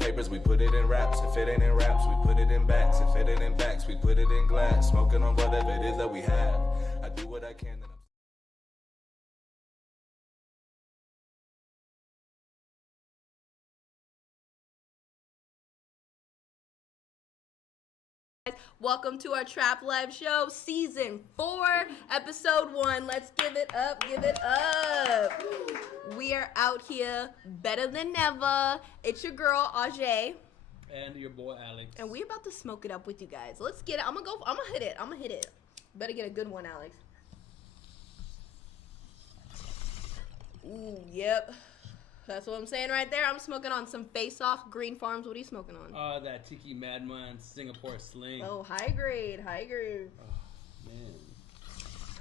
papers, we put it in wraps. If it ain't in wraps, we put it in backs. If it ain't in backs, we put it in glass. Smoking on whatever it is that we have. I do what I can. Welcome to our Trap Live Show, Season 4, Episode 1. Let's give it up, give it up. We are out here better than ever. It's your girl, Ajay. And your boy, Alex. And we about to smoke it up with you guys. Let's get it. I'm gonna hit it. Better get a good one, Alex. Ooh, yep. That's what I'm saying right there. I'm smoking on some Face Off Green Farms. What are you smoking on? That Tiki Madman Singapore Sling. Oh, high grade. Oh, man.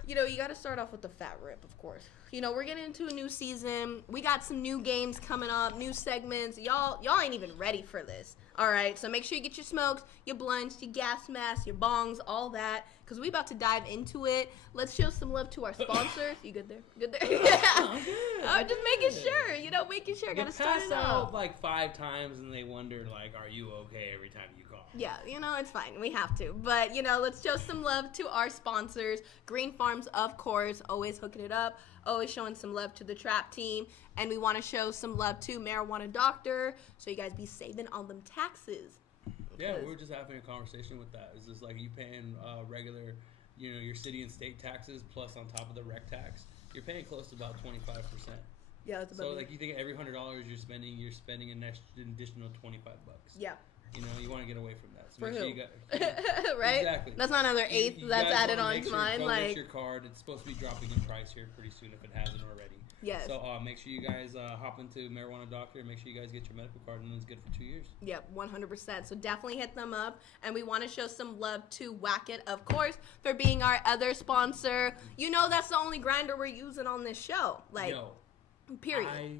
You know, you got to start off with the fat rip, of course. You know, we're getting into a new season. We got some new games coming up, new segments. Y'all ain't even ready for this. All right, so make sure you get your smokes, your blunts, your gas masks, your bongs, all that, because we about to dive into it. Let's show some love to our sponsors. You good there? Good there? Yeah. I'm just making sure. You know, making sure. Got to start it out. Like 5 times, and they wonder, like, are you okay every time you call? Yeah, you know, it's fine. We have to. But, you know, let's show some love to our sponsors. Green Farms, of course, always hooking it up. Always showing some love to the Trap team. And we want to show some love to Marijuana Doctor, so you guys be saving on them taxes. Yeah, we were just having a conversation with that. Is this like, are you paying regular, you know, your city and state taxes plus on top of the rec tax? You're paying close to about 25%. Yeah, that's about so like you think every $100 you're spending an additional $25. Yeah. You know, you want to get away from that. So For make who? sure you got, right? Exactly. That's not another eighth you that's guys added wanna on make to sure, mine. Go like, get your card. It's supposed to be dropping in price here pretty soon if it hasn't already. yes. So make sure you guys hop into Marijuana Doctor. Make sure you guys get your medical card, and it's good for 2 years. Yep, 100%. So definitely hit them up. And we want to show some love to Whack It, of course, for being our other sponsor. You know that's the only grinder we're using on this show. Like, Yo, period. I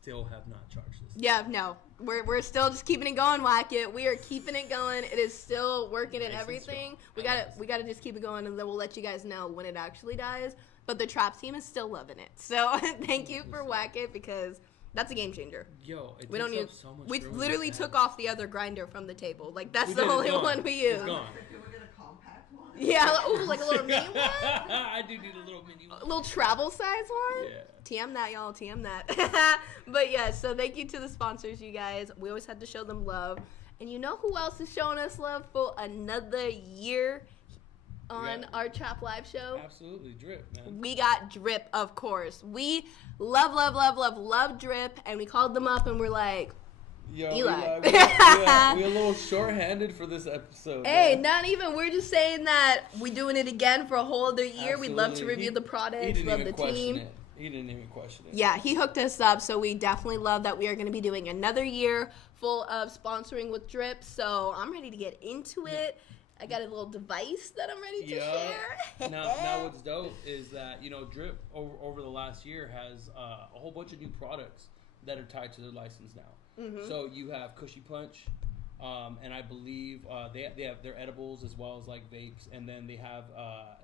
still have not charged this. Yeah, no. We're still just keeping it going, Whack It. We are keeping it going. It is still working and Nice and everything. strong. We gotta just keep it going, and then we'll let you guys know when it actually dies. But the Trap team is still loving it. So thank you for Whack It, because that's a game changer. Yo, We don't need. so much We room literally in took that. off the other grinder from the table. Like that's We the did, it's only gone. one we use. It's gone. Can we get a compact one? Yeah, ooh, like a little mini one, I do need a little mini one. a little travel size one. Yeah. TM that, y'all. TM that. But yeah, so thank you to the sponsors, you guys. We always have to show them love. And you know who else is showing us love for another year on our Trap Live show? Absolutely, Drip, man. We got Drip, of course. We love Drip, and we called them up and we're like, Yo, Eli. we're a little short-handed for this episode. hey, man. not even. We're just saying that we're doing it again for a whole other year. We'd love to Absolutely. review the He products, didn't love even the question team. it. He didn't even question it. Yeah, he hooked us up, so we definitely love that we are going to be doing another year full of sponsoring with Drip. So I'm ready to get into it. I got a little device that I'm ready to share. now what's dope is that, you know, Drip over the last year has a whole bunch of new products that are tied to their license now. Mm-hmm. So you have Cushy Punch, and I believe they have their edibles as well as like vapes, and then they have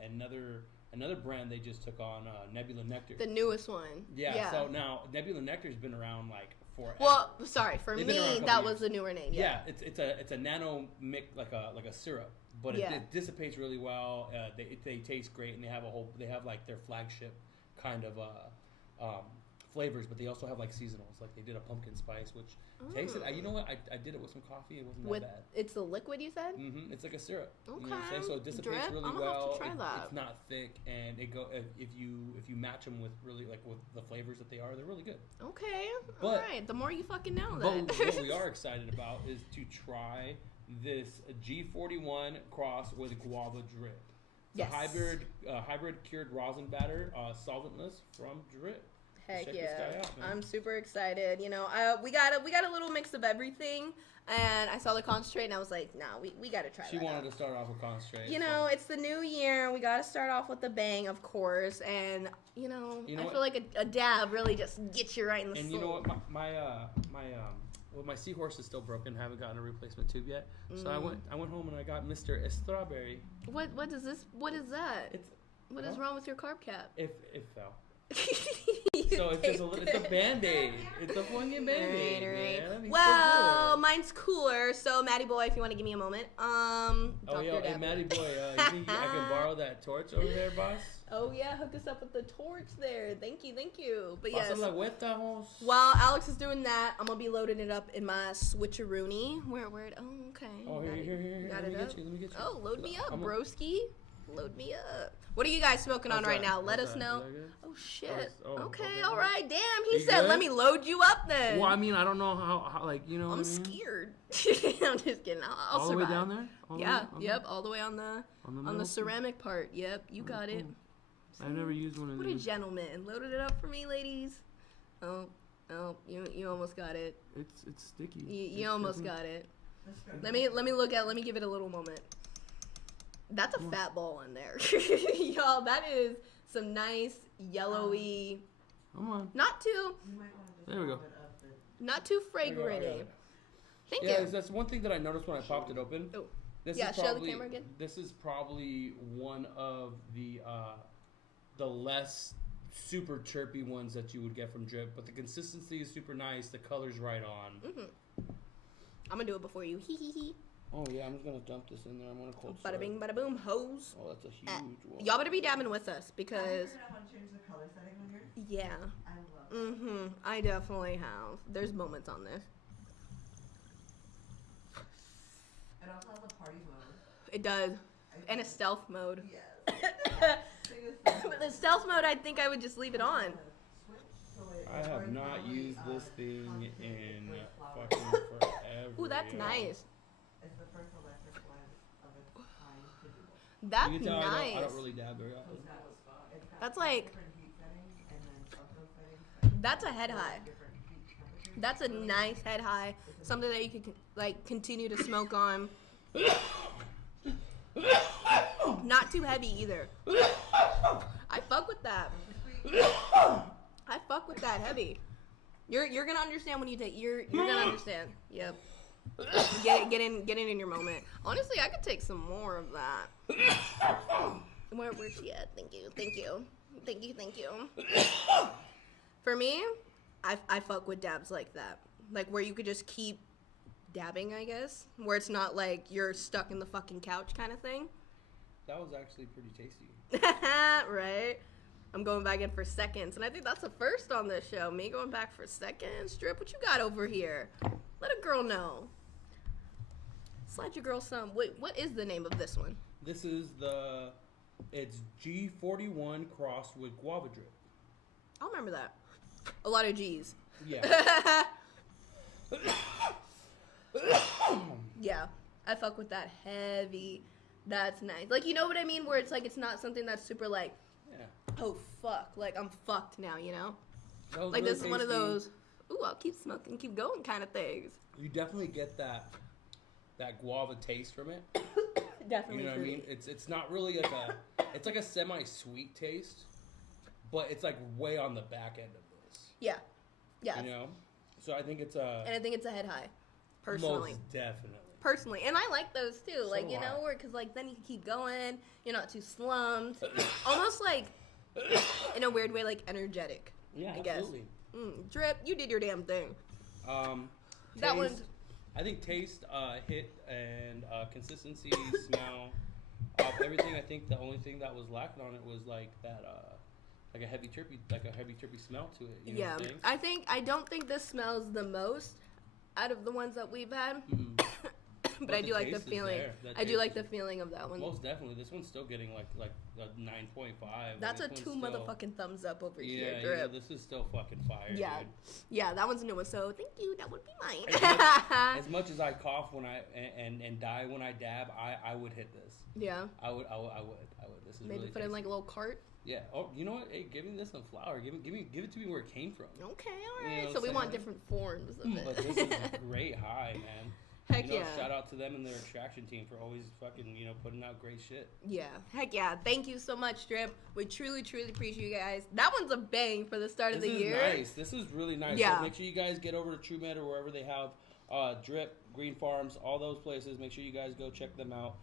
another brand they just took on, Nebula Nectar. The newest one. Yeah. So now Nebula Nectar's been around like forever. Well, sorry, for They've been around a me, couple that years. was the newer name. Yeah, it's a nano mix like a syrup, but Yeah. it dissipates really well. They taste great, and they have like their flagship kind of flavors, but they also have like seasonals. Like they did a pumpkin spice, which tasted. You know what? I did it with some coffee. It wasn't that bad. It's the liquid, you said? Mm-hmm. It's like a syrup. Okay. You know what I'm saying? So it dissipates Drip? really I'm gonna well. have to try that. It's not thick, and if you match them with really like with the flavors that they are, they're really good. Okay. But- all right. The more you fucking know, But then. what we are excited about is to try this G41 cross with guava drip. It's Yes. a hybrid cured rosin batter, solventless from Drip. Heck Check this yeah. guy out, man. I'm super excited. You know, we got a little mix of everything, and I saw the concentrate, and I was like, nah, we got to try She that wanted out. to start off with concentrate. You know, it's the new year. We got to start off with a bang, of course. And, You know I what? feel like a dab really just gets you right in the And soul. you know what? My seahorse is still broken. Haven't gotten a replacement tube yet. So I went home and I got Mr. Strawberry. What is that? It's What is wrong with your carb cap? It fell. So it's just it's a Band-Aid. It's a fucking Band-Aid. Right. Man. Well, mine's cooler. So, Matty Boy, if you want to give me a moment. Oh, yo, hey, Matty Boy, you think I can borrow that torch over there, boss? Oh, yeah, hook us up with the torch there. Thank you. But yes. Yes. While Alex is doing that, I'm going to be loading it up in my switcheroony. Where? Oh, okay. Oh, here. Got Let it me up. get you. Oh, load me up, broski. Load me up. What are you guys smoking on right now? Let us know. Oh, shit. Okay, all right. Damn, he said, let me load you up then. Well, I mean, I don't know how like, you know I'm what I mean? scared. I'm just kidding. I'll all survive. the way down there? All the way on the ceramic part. Yep, you got it. I've never used one of What these. a gentleman. Loaded it up for me, ladies. Oh, you almost got it. It's sticky. You almost got it. Let me give it a little moment. That's a fat ball in there. Y'all, that is some nice yellowy. Come on. Not too There we go. fragrant. Thank Yeah, you. that's one thing that I noticed when I popped it open. Oh. This Yeah, is show probably, the camera again. This is probably one of the less super chirpy ones that you would get from Drip, but the consistency is super nice. The color's right on. I'm gonna do it before you. Hee hee hee. Oh yeah, I'm just gonna dump this in there. I'm gonna cold Bada bing, bada boom, hose. Oh, that's a huge one. Y'all better be dabbing with us because. Have you figured out how to change the color setting on yours? Yeah. I love it. I definitely have. There's moments on this. It also has a party mode. It does. And a stealth mode. Yes. With the stealth mode, I think I would just leave it on. I have not used this thing in fucking forever. Ooh, that's yo. nice. It's the first electric blend of its kind to do this. That's You can tell nice. I don't really dab very often. It's got That's like, different heat settings and then photo settings. that's a head high. Different heat temperatures. That's a nice head high. Something that you could like continue to smoke on. Not too heavy either. I fuck with that. I fuck with that heavy. You're gonna understand when you take. You're gonna understand. Yep. Get in your moment. Honestly, I could take some more of that. Where's she at? Thank you. For me, I fuck with dabs like that. Like where you could just keep dabbing, I guess. Where it's not like you're stuck in the fucking couch kind of thing. That was actually pretty tasty. Right? I'm going back in for seconds. And I think that's the first on this show. Me going back for seconds. Drip, what you got over here? Let a girl know. Slide your girl some. Wait, what is the name of this one? This is it's G41 crossed with guava drip. I'll remember that. A lot of G's. Yeah. Yeah. I fuck with that heavy. That's nice. Like, you know what I mean? Where it's like, it's not something that's super like, Yeah. oh, fuck. Like, I'm fucked now, you know? That was Like, really this is one of tasty. those, ooh, I'll keep smoking, keep going kind of things. You definitely get that guava taste from it. Definitely. You know what I mean? It's not really like it's like a semi-sweet taste, but it's like way on the back end of this. Yeah. Yeah. You know? So I think it's a And I think it's a head high. Personally. most definitely. Personally. And I like those too. So Like, do you know, I. where, cause like then you can keep going. You're not too slumped. Almost like, in a weird way, like energetic. Yeah, I guess. absolutely. Drip, you did your damn thing. That Taste, one's- I think taste, hit, and consistency, smell, everything. I think the only thing that was lacking on it was like that, like a heavy trippy smell to it. You know Yeah. what I'm saying? I don't think this smells the most out of the ones that we've had. But I the do like the taste is feeling. there. That I do taste like is- the feeling of that one. Most definitely. This one's still getting like a 9.5. That's a This 2 one's still- motherfucking thumbs up over Yeah, here, yeah, Drip. this is still fucking fire. Yeah. Dude. Yeah, that one's a new one. So thank you. That would be mine. As much as I cough when I and die when I dab, I would hit this. Yeah. I would. This is Maybe really put in tasty. like a little cart. Yeah. Oh, you know what? Hey, give me this some flour. Give it to me where it came from. Okay, all You know right. what So we I'm want saying? different forms of it. But this is a great high, man. Heck you know, yeah. Shout out to them and their extraction team for always fucking putting out great shit. Yeah. Heck yeah. Thank you so much, Drip. We truly, truly appreciate you guys. That one's a bang for the start of the year. Nice. This is really nice. Yeah. So make sure you guys get over to TrueMed or wherever they have Drip, Green Farms, all those places. Make sure you guys go check them out.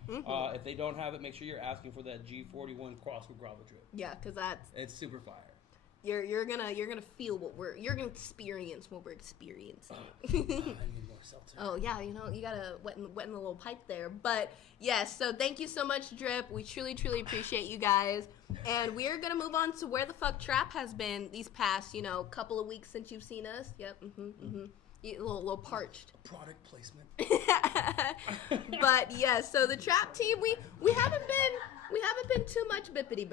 If they don't have it, make sure you're asking for that G41 cross with guava drip. Yeah, because that's It's super fire. You're gonna feel you're gonna experience what we're experiencing. I need more seltzer. Oh yeah, you know, you gotta wet in the little pipe there. But yes, so thank you so much, Drip. We truly appreciate you guys. And we're gonna move on to where the fuck Trap has been these past, couple of weeks since you've seen us. Yep. A little parched. Product placement. But yeah, so the Trap team, we haven't been too much bippity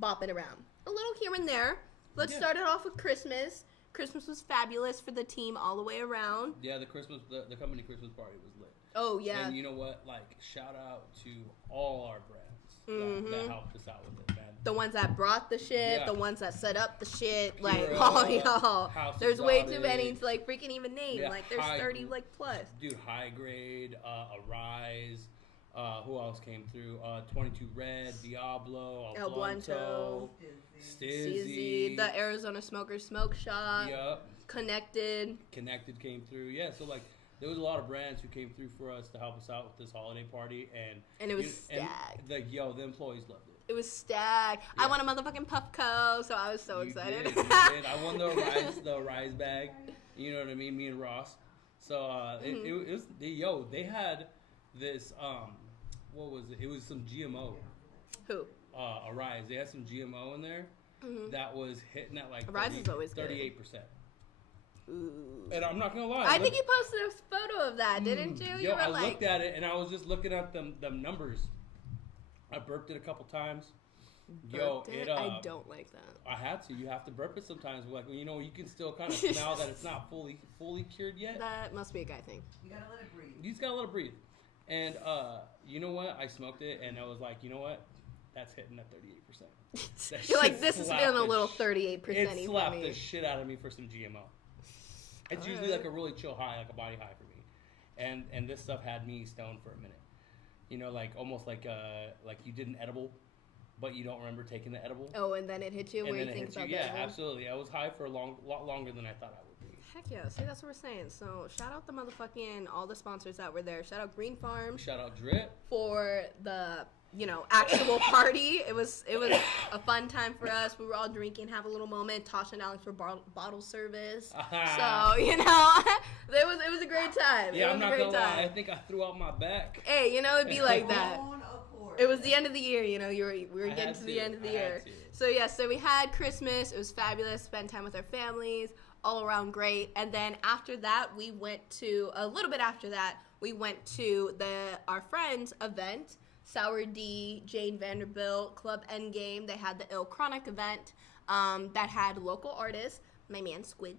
bopping around. A little here and there. Let's start it off with Christmas. Christmas was fabulous for the team all the way around. Yeah, the company Christmas party was lit. Oh yeah. And you know what? Like, shout out to all our brands that helped us out with it, man. The ones that brought the shit, the ones that set up the shit, like, Pura, oh y'all, there's way too Exotic. many to like freaking even name. Yeah, like there's 30 like plus. Dude, High Grade, Arise. Who else came through? 22 Red, Diablo, El Blunto, Stizzy, the Arizona Smokers Smoke Shop, Connected came through. Yeah, so like there was a lot of brands who came through for us to help us out with this holiday party, and it was stacked. The employees loved it. It was stacked. Yeah. I won a motherfucking Puffco, so I was so excited. You did. I won the Rise bag. You know what I mean? Me and Ross. So it was they had this what was it? It was some GMO. Who? Arise. They had some GMO in there that was hitting at like Arise is always 38%. Ooh. And I'm not gonna lie. I think you posted a photo of that, didn't you? You were I like, looked at it and I was just looking at them numbers. I burped it a couple times. I don't like that. I had to. You have to burp it sometimes. Like, you can still kind of smell that it's not fully cured yet. That must be a guy thing. You gotta let it breathe. You just gotta let it breathe. And you know what? I smoked it and I was like, you know what? That's hitting at 38%. You're like, this is feeling a little 38%. It slapped the shit out of me for some GMO. It's usually like a really chill high, like a body high for me. And this stuff had me stoned for a minute. Like almost like you did an edible, but you don't remember taking the edible. Oh, and then it hit you where you think about Yeah, absolutely. I was high for a lot longer than I thought I would be. Heck yeah. See, that's what we're saying. So shout out the motherfucking all the sponsors that were there. Shout out Green Farm. Shout out Drip for the actual party. It was a fun time for us. We were all drinking, have a little moment. Tasha and Alex were bottle service. So it was a great time. Yeah, I'm not gonna lie. I think I threw out my back. Hey, it'd be like that. It was the end of the year. We were getting to the end of the year. So so we had Christmas. It was fabulous. Spent time with our families. All around great. And then after that, we went to our friends' event. Sour D, Jane Vanderbilt, Club Endgame. They had the Ill Chronic event that had local artists. My man Squid,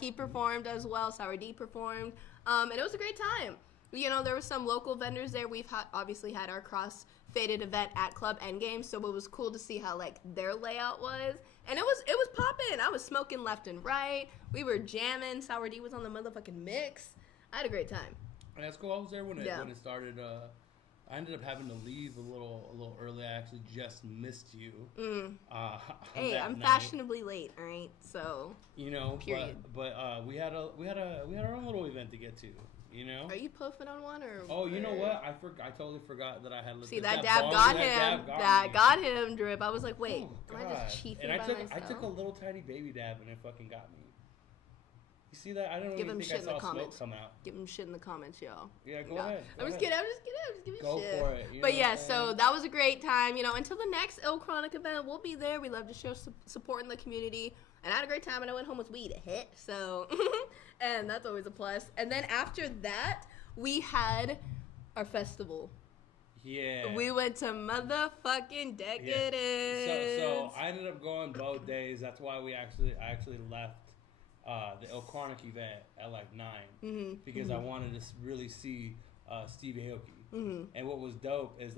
he performed as well. Sour D performed, and it was a great time. There were some local vendors there. We've obviously had our cross-faded event at Club Endgame, so it was cool to see how their layout was, and it was popping. I was smoking left and right. We were jamming. Sour D was on the motherfucking mix. I had a great time. That's cool. I was there when it started. I ended up having to leave a little early. I actually just missed you. Hey, I'm fashionably late. All right, so period. But we had our own little event to get to. Are you puffing on one or? Oh, you know what? I totally forgot that I had. See, that dab got him. That got him, Drip. I was like, wait, am I just chiefing by myself? I took a little tiny baby dab and it fucking got me. You see that? I don't Give even him think shit I in the saw comments. smoke come out. Give him shit in the comments, y'all. Yeah, go ahead. I'm just kidding. I'm just giving Go shit. for it. But yeah, so that was a great time. Until the next Ill Chronic event, we'll be there. We love to show support in the community. And I had a great time, and I went home with weed a hit. So, and that's always a plus. And then after that, we had our festival. Yeah. We went to motherfucking Decadence. Yeah. So I ended up going both days. That's why I actually left the El Chronic event at like 9 because I wanted to really see Steve Aoki. And what was dope is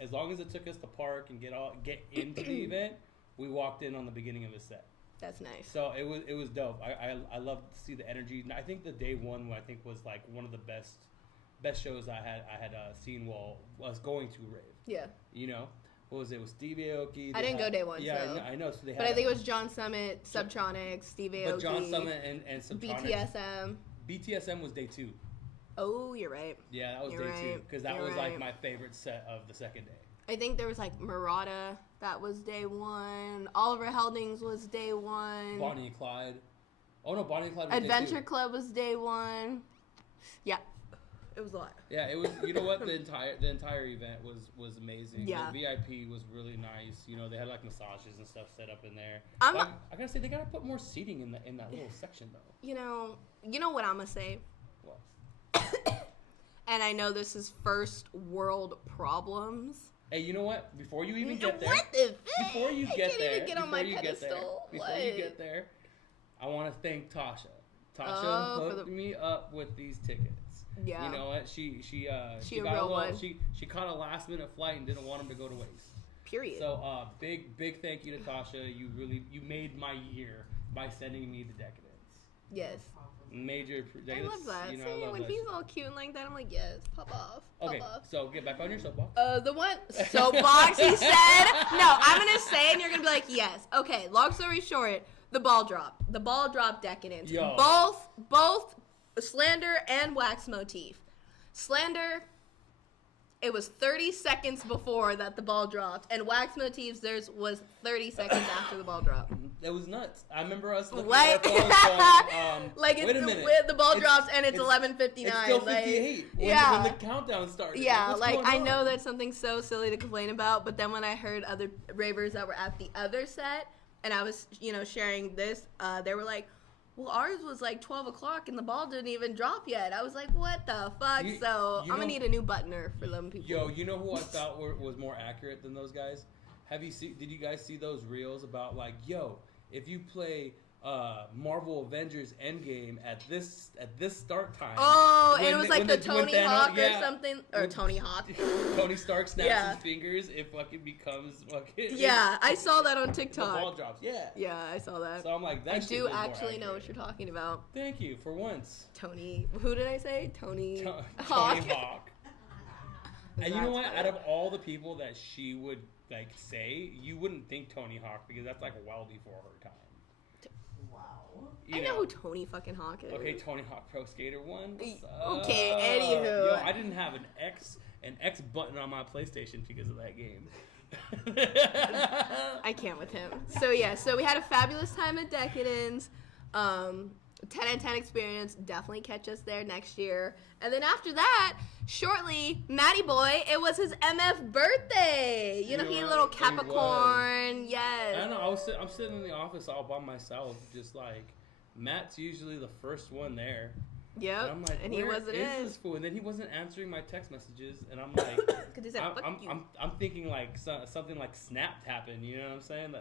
as long as it took us to park and get into the event, we walked in on the beginning of his set. That's nice. So it was dope. I love to see the energy. I think the day one was like one of the best shows I had seen while I was going to rave. Yeah. What was it? It was Steve Aoki. I didn't go day one. Yeah, so. I know. So but I think it was John Summit, Subtronics, Steve Aoki. But John Summit and Subtronics. BTSM. BTSM was day 2. Oh, you're right. Yeah, that was day 2 because that was my favorite set of the second day. I think there was like Murata, that was day one. Oliver Heldings was day one. Bonnie and Clyde. Oh no, Bonnie and Clyde was Adventure day 2. Club was day one. Yeah, it was a lot. Yeah, it was. You know what? The entire event was amazing. Yeah. The VIP was really nice. You know, they had like massages and stuff set up in there. I gotta say, they gotta put more seating in that little section though. You know what I'm gonna say. What? And I know this is first world problems. Hey, you know what? Before you even get there, What the before you I get can't there, even get on my before you get there, pedestal. before What? you get there, I want to thank Tasha. Tasha Oh, for hooked the- me up with these tickets. Yeah. You know what? She She a got real one. She caught a last minute flight and didn't want them to go to waste. Period. So big thank you to Tasha. You made my year by sending me the Decadence. Yes. Major. I love that. You know, See, I love when that he's shit. all cute and like that, I'm like, yes, pop off. Pop Okay, off. so get back on your soapbox. The one soapbox he said. No, I'm gonna say, and you're gonna be like, yes. Okay. Long story short, the ball drop Decadence. Yo. Both Slander and Wax Motif. Slander. It was 30 seconds before that the ball dropped, and Wax Motifs theirs was 30 seconds after the ball dropped. That was nuts. I remember us looking Like, at our phones going, like wait a it's minute. the ball drops and it's it's 11:59. It's still like, 58 yeah. when the countdown started. Yeah, What's like going I on? know that's something so silly to complain about, but then when I heard other ravers that were at the other set, and I was, sharing this, they were like, well, ours was like 12 o'clock and the ball didn't even drop yet. I was like, what the fuck? So I'm gonna need a new buttoner for them people. Yo, you know who I thought was more accurate than those guys? Did you guys see those reels about like, yo, if you play Marvel Avengers Endgame at this start time? Oh, and when it was the- like when the the- when Tony Thanos- Hawk or yeah. something, or When- Tony Hawk. Tony Stark snaps Yeah. his fingers, it fucking becomes fucking. Yeah, I saw that on The TikTok. ball drops, yeah. Yeah, I saw that. So I'm like, that I shit do was more actually know what accurate. you're talking about. Thank you for once. Tony, who did I say? Tony Tony Hawk. And you know That's what? funny. Out of all the people that she would like say, you wouldn't think Tony Hawk because that's like well before her time. Wow. You I know who Tony fucking Hawk is. Okay, Tony Hawk Pro Skater 1. Okay, anywho. Yo, I didn't have an X button on my PlayStation because of that game. I can't with him. So yeah, so we had a fabulous time at Decadence. 10 out of 10 experience. Definitely catch us there next year. And then after that, shortly, Matty Boy, it was his MF birthday. You know, You he know a little what? It Capricorn. I Yes. don't know. I'm sitting in the office all by myself, just like Matt's usually the first one there. Yep. And I'm like, and he where wasn't is in. this fool? And then he wasn't answering my text messages, and I'm like, Because he said, fuck you. I'm thinking like something like Snapped happened. You know what I'm saying?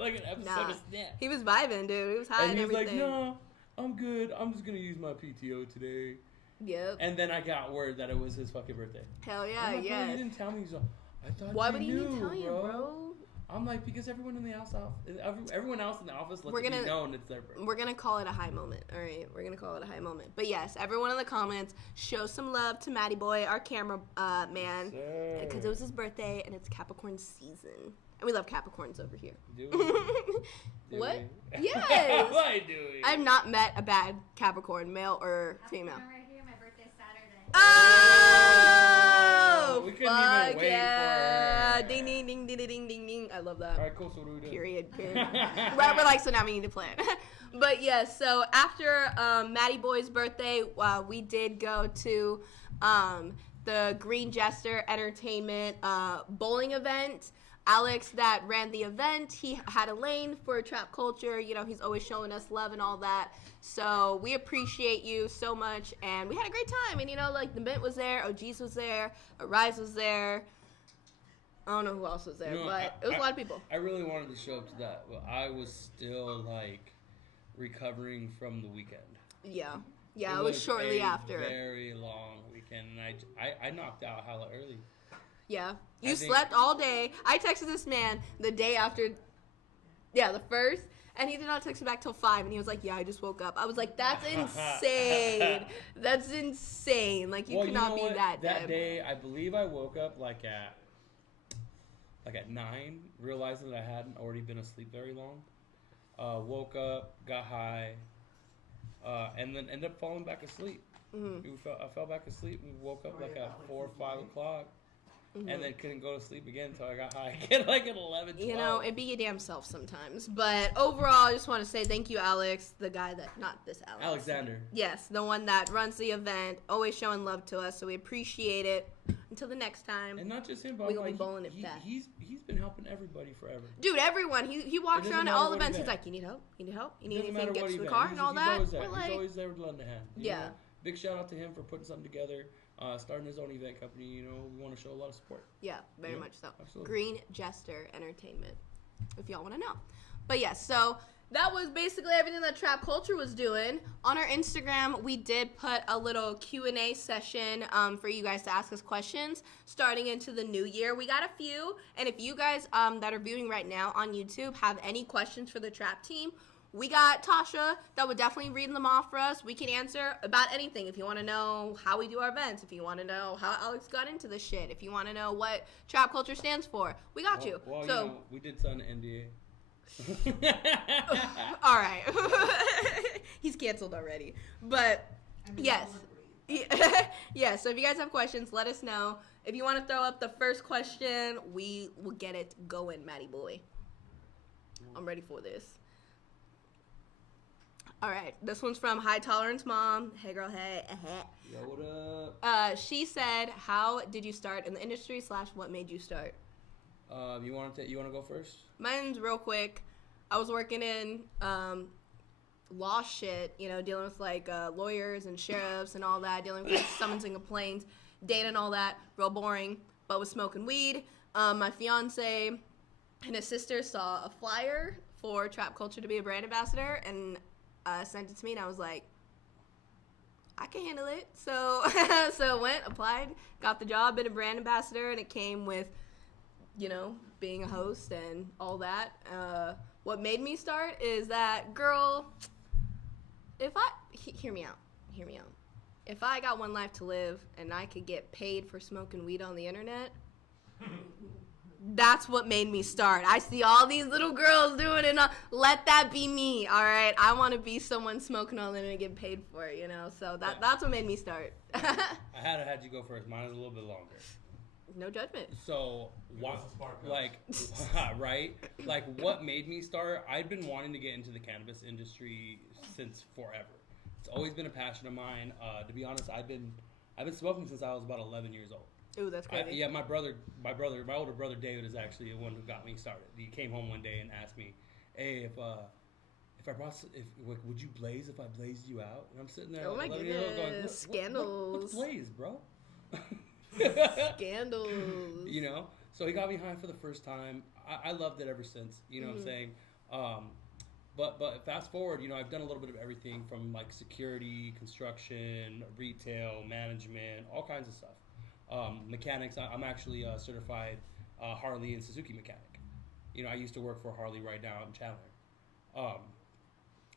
Like an episode Nah. of Snap. He was vibing, dude. He was high And and he's like, everything. no, I'm good. I'm just gonna use my PTO today. Yep. And then I got word that it was his fucking birthday. Hell yeah, I'm like, bro, yeah. you didn't tell me. He's like, I thought Why you would he knew, even tell you, bro? I'm like, because everyone in the everyone else in the office lets We're it be gonna- known it's their birthday. We're gonna call it a high moment, all right? We're gonna call it a high moment. But yes, everyone in the comments, show some love to Matty Boy, our camera man, because it was his birthday and it's Capricorn season, and we love Capricorns over here. Do we? Do What? we? Yes. What am I doing? I've not met a bad Capricorn, male or female. I'm right here. My birthday's Saturday. Oh, We couldn't fuck even wait yeah! for her. Ding ding ding ding ding ding ding ding. I love that. All right, cool. So what do we do? Period. We're like, so now we need to plan. But yes, so after Matty Boy's birthday, we did go to the Green Jester Entertainment bowling event. Alex that ran the event, he had a lane for Trap Culture. You know, he's always showing us love and all that. So we appreciate you so much, and we had a great time. And you know, like the Mint was there, OG's was there, Arise was there. I don't know who else was there, You know, but it was a lot of people. I really wanted to show up to that, but I was still like recovering from the weekend. Yeah, it was shortly a after. Very long weekend, and I knocked out hella early. Yeah, I you think- slept all day. I texted this man the day after, the first, and he did not text me back till 5, and he was like, "Yeah, I just woke up." I was like, "That's insane. That's insane. Like you cannot know be what? that That dead." day, I believe I woke up like at 9, realizing that I hadn't already been asleep very long. Woke up, got high, and then ended up falling back asleep. Mm-hmm. I fell back asleep and woke up like at 4 or 5 o'clock. and then couldn't go to sleep again until I got high again, like at 11, 12. You know, it be your damn self sometimes. But overall, I just want to say thank you, Alex, the guy that, not this Alex. Alexander. Yes, the one that runs the event, always showing love to us, so we appreciate it. Until the next time. And not just him, but We gonna like, be bowling it fat. he's been helping everybody forever. Dude, everyone, he walks It doesn't around at matter all what events. event. He's like, you need help? You need help? You need Doesn't anything? matter Get what to the event. car and all He's that. always there. We're like, He's always there to lend a hand. you Yeah. know? Big shout out to him for putting something together, starting his own event company. You know, we want to show a lot of support. yeah, very Yeah, much so. absolutely. Green Jester Entertainment, if y'all want to know. But yes, so that was basically everything that Trap Culture was doing. On our Instagram, we did put a little Q&A session for you guys to ask us questions starting into the new year. We got a few, and if you guys that are viewing right now on YouTube have any questions for the Trap team, we got Tasha that would definitely read them off for us. We can answer about anything. If you want to know how we do our events, if you want to know how Alex got into this shit, if you want to know what Trap Culture stands for, we got you. Well, So, you know, we did sign an NDA. all right. He's canceled already. But, I mean, yes. all agreed. Yeah, so if you guys have questions, let us know. If you want to throw up the first question, we will get it going, Matty boy. I'm ready for this. All right, this one's from High Tolerance Mom. Hey, girl, hey. Yo, what up? She said, how did you start in the industry / what made you start? You want to go first? Mine's real quick. I was working in law shit, you know, dealing with like lawyers and sheriffs and all that, dealing with like, summons and complaints, data and all that, real boring, but was smoking weed. My fiance and his sister saw a flyer for Trap Culture to be a brand ambassador and sent it to me, and I was like, I can handle it. So so went, applied, got the job, been a brand ambassador, and it came with, you know, being a host and all that. What made me start is that, girl, hear me out. If I got one life to live and I could get paid for smoking weed on the internet, that's what made me start. I see all these little girls doing it. Let that be me, all right? I want to be someone smoking on the internet and get paid for it, you know? So that's what made me start. I had you go first. Mine is a little bit longer. No judgment. So, like, right? Like, what made me start? I'd been wanting to get into the cannabis industry since forever. It's always been a passion of mine. To be honest, I've been smoking since I was about 11 years old. Ooh, that's crazy. My older brother David is actually the one who got me started. He came home one day and asked me, "Hey, would you blaze if I blazed you out?" And I'm sitting there, Oh my 11 years old, going, goodness, What's scandals. blaze, bro?" Scandals. You know, so he got me high for the first time. I loved it ever since. You know what I'm saying? But fast forward, you know, I've done a little bit of everything from like security, construction, retail, management, all kinds of stuff. Mechanics. I'm actually a certified Harley and Suzuki mechanic. You know, I used to work for Harley right now in Chandler.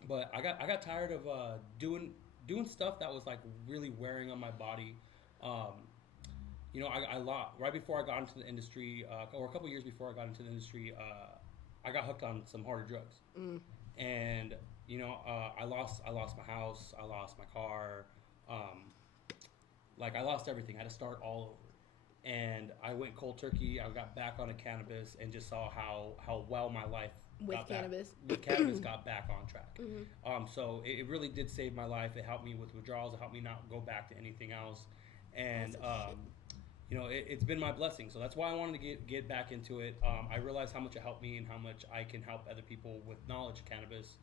But I got tired of doing stuff that was like really wearing on my body. You know, right before I got into the industry, or a couple years before I got into the industry, I got hooked on some harder drugs. And you know, I lost my house, I lost my car, like I lost everything. I had to start all over, and I went cold turkey. I got back onto cannabis and just saw how well my life With cannabis got back on track. So it really did save my life. It helped me with withdrawals. It helped me not go back to anything else, and you know, it's been my blessing. So that's why I wanted to get back into it. I realized how much it helped me and how much I can help other people with knowledge of cannabis.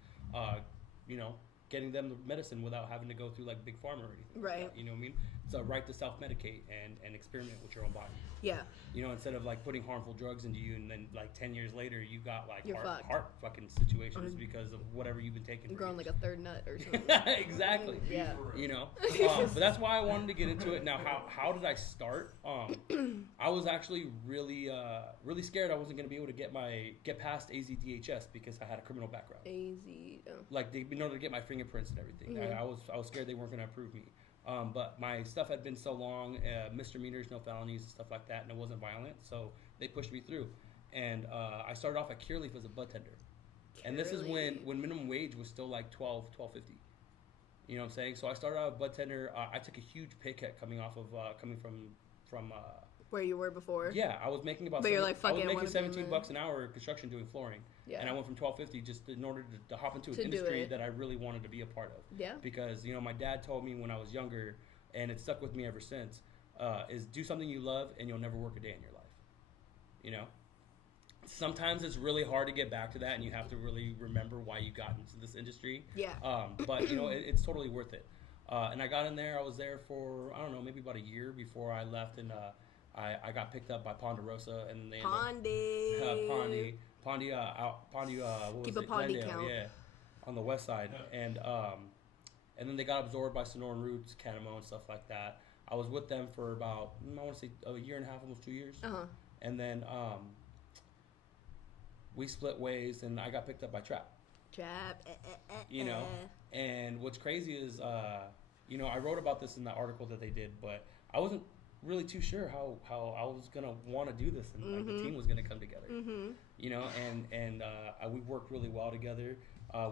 You know, getting them the medicine without having to go through like big pharma or anything. Right. Like that, you know what I mean? It's a right to self-medicate and experiment with your own body. Yeah. You know, instead of like putting harmful drugs into you and then like 10 years later you got like You're fucked. heart fucking situations because of whatever you've been taking. Growing like a third nut or something. Exactly. Yeah. You know, but that's why I wanted to get into it. Now, how did I start? I was actually really scared I wasn't going to be able to get past AZDHS because I had a criminal background. Like in order to get my fingerprints and everything, I was scared they weren't going to approve me. But my stuff had been so long, misdemeanors, no felonies, and stuff like that, and it wasn't violent, so they pushed me through. And I started off at Cureleaf as a bud tender. And this is when minimum wage was still like $12.50. You know what I'm saying? So I started out as a bud tender. I took a huge pay cut coming from Where you were before. Yeah, I was making about. But you're like, fuck I was it, I making wanna be in $17 an hour construction doing flooring. Yeah. And I went from $12.50 just in order to hop into an To do industry it. that I really wanted to be a part of. Yeah. Because my dad told me when I was younger, and it stuck with me ever since, is do something you love and you'll never work a day in your life. Sometimes it's really hard to get back to that, and you have to really remember why you got into this industry. Yeah. But it's totally worth it. And I got in there. I was there for I don't know, maybe about a year before I left, and I got picked up by Ponderosa, and they Pondy. Pondy. What Keep was a it? Pondy Glendale, count. yeah, on the west side, and then they got absorbed by Sonoran Roots, Canamo, and stuff like that. I was with them for about I want to say a year and a half, almost 2 years, and then we split ways, and I got picked up by Trap. And what's crazy is, I wrote about this in the article that they did, but I wasn't really too sure how I was gonna want to do this, and like the team was gonna come together. And we worked really well together.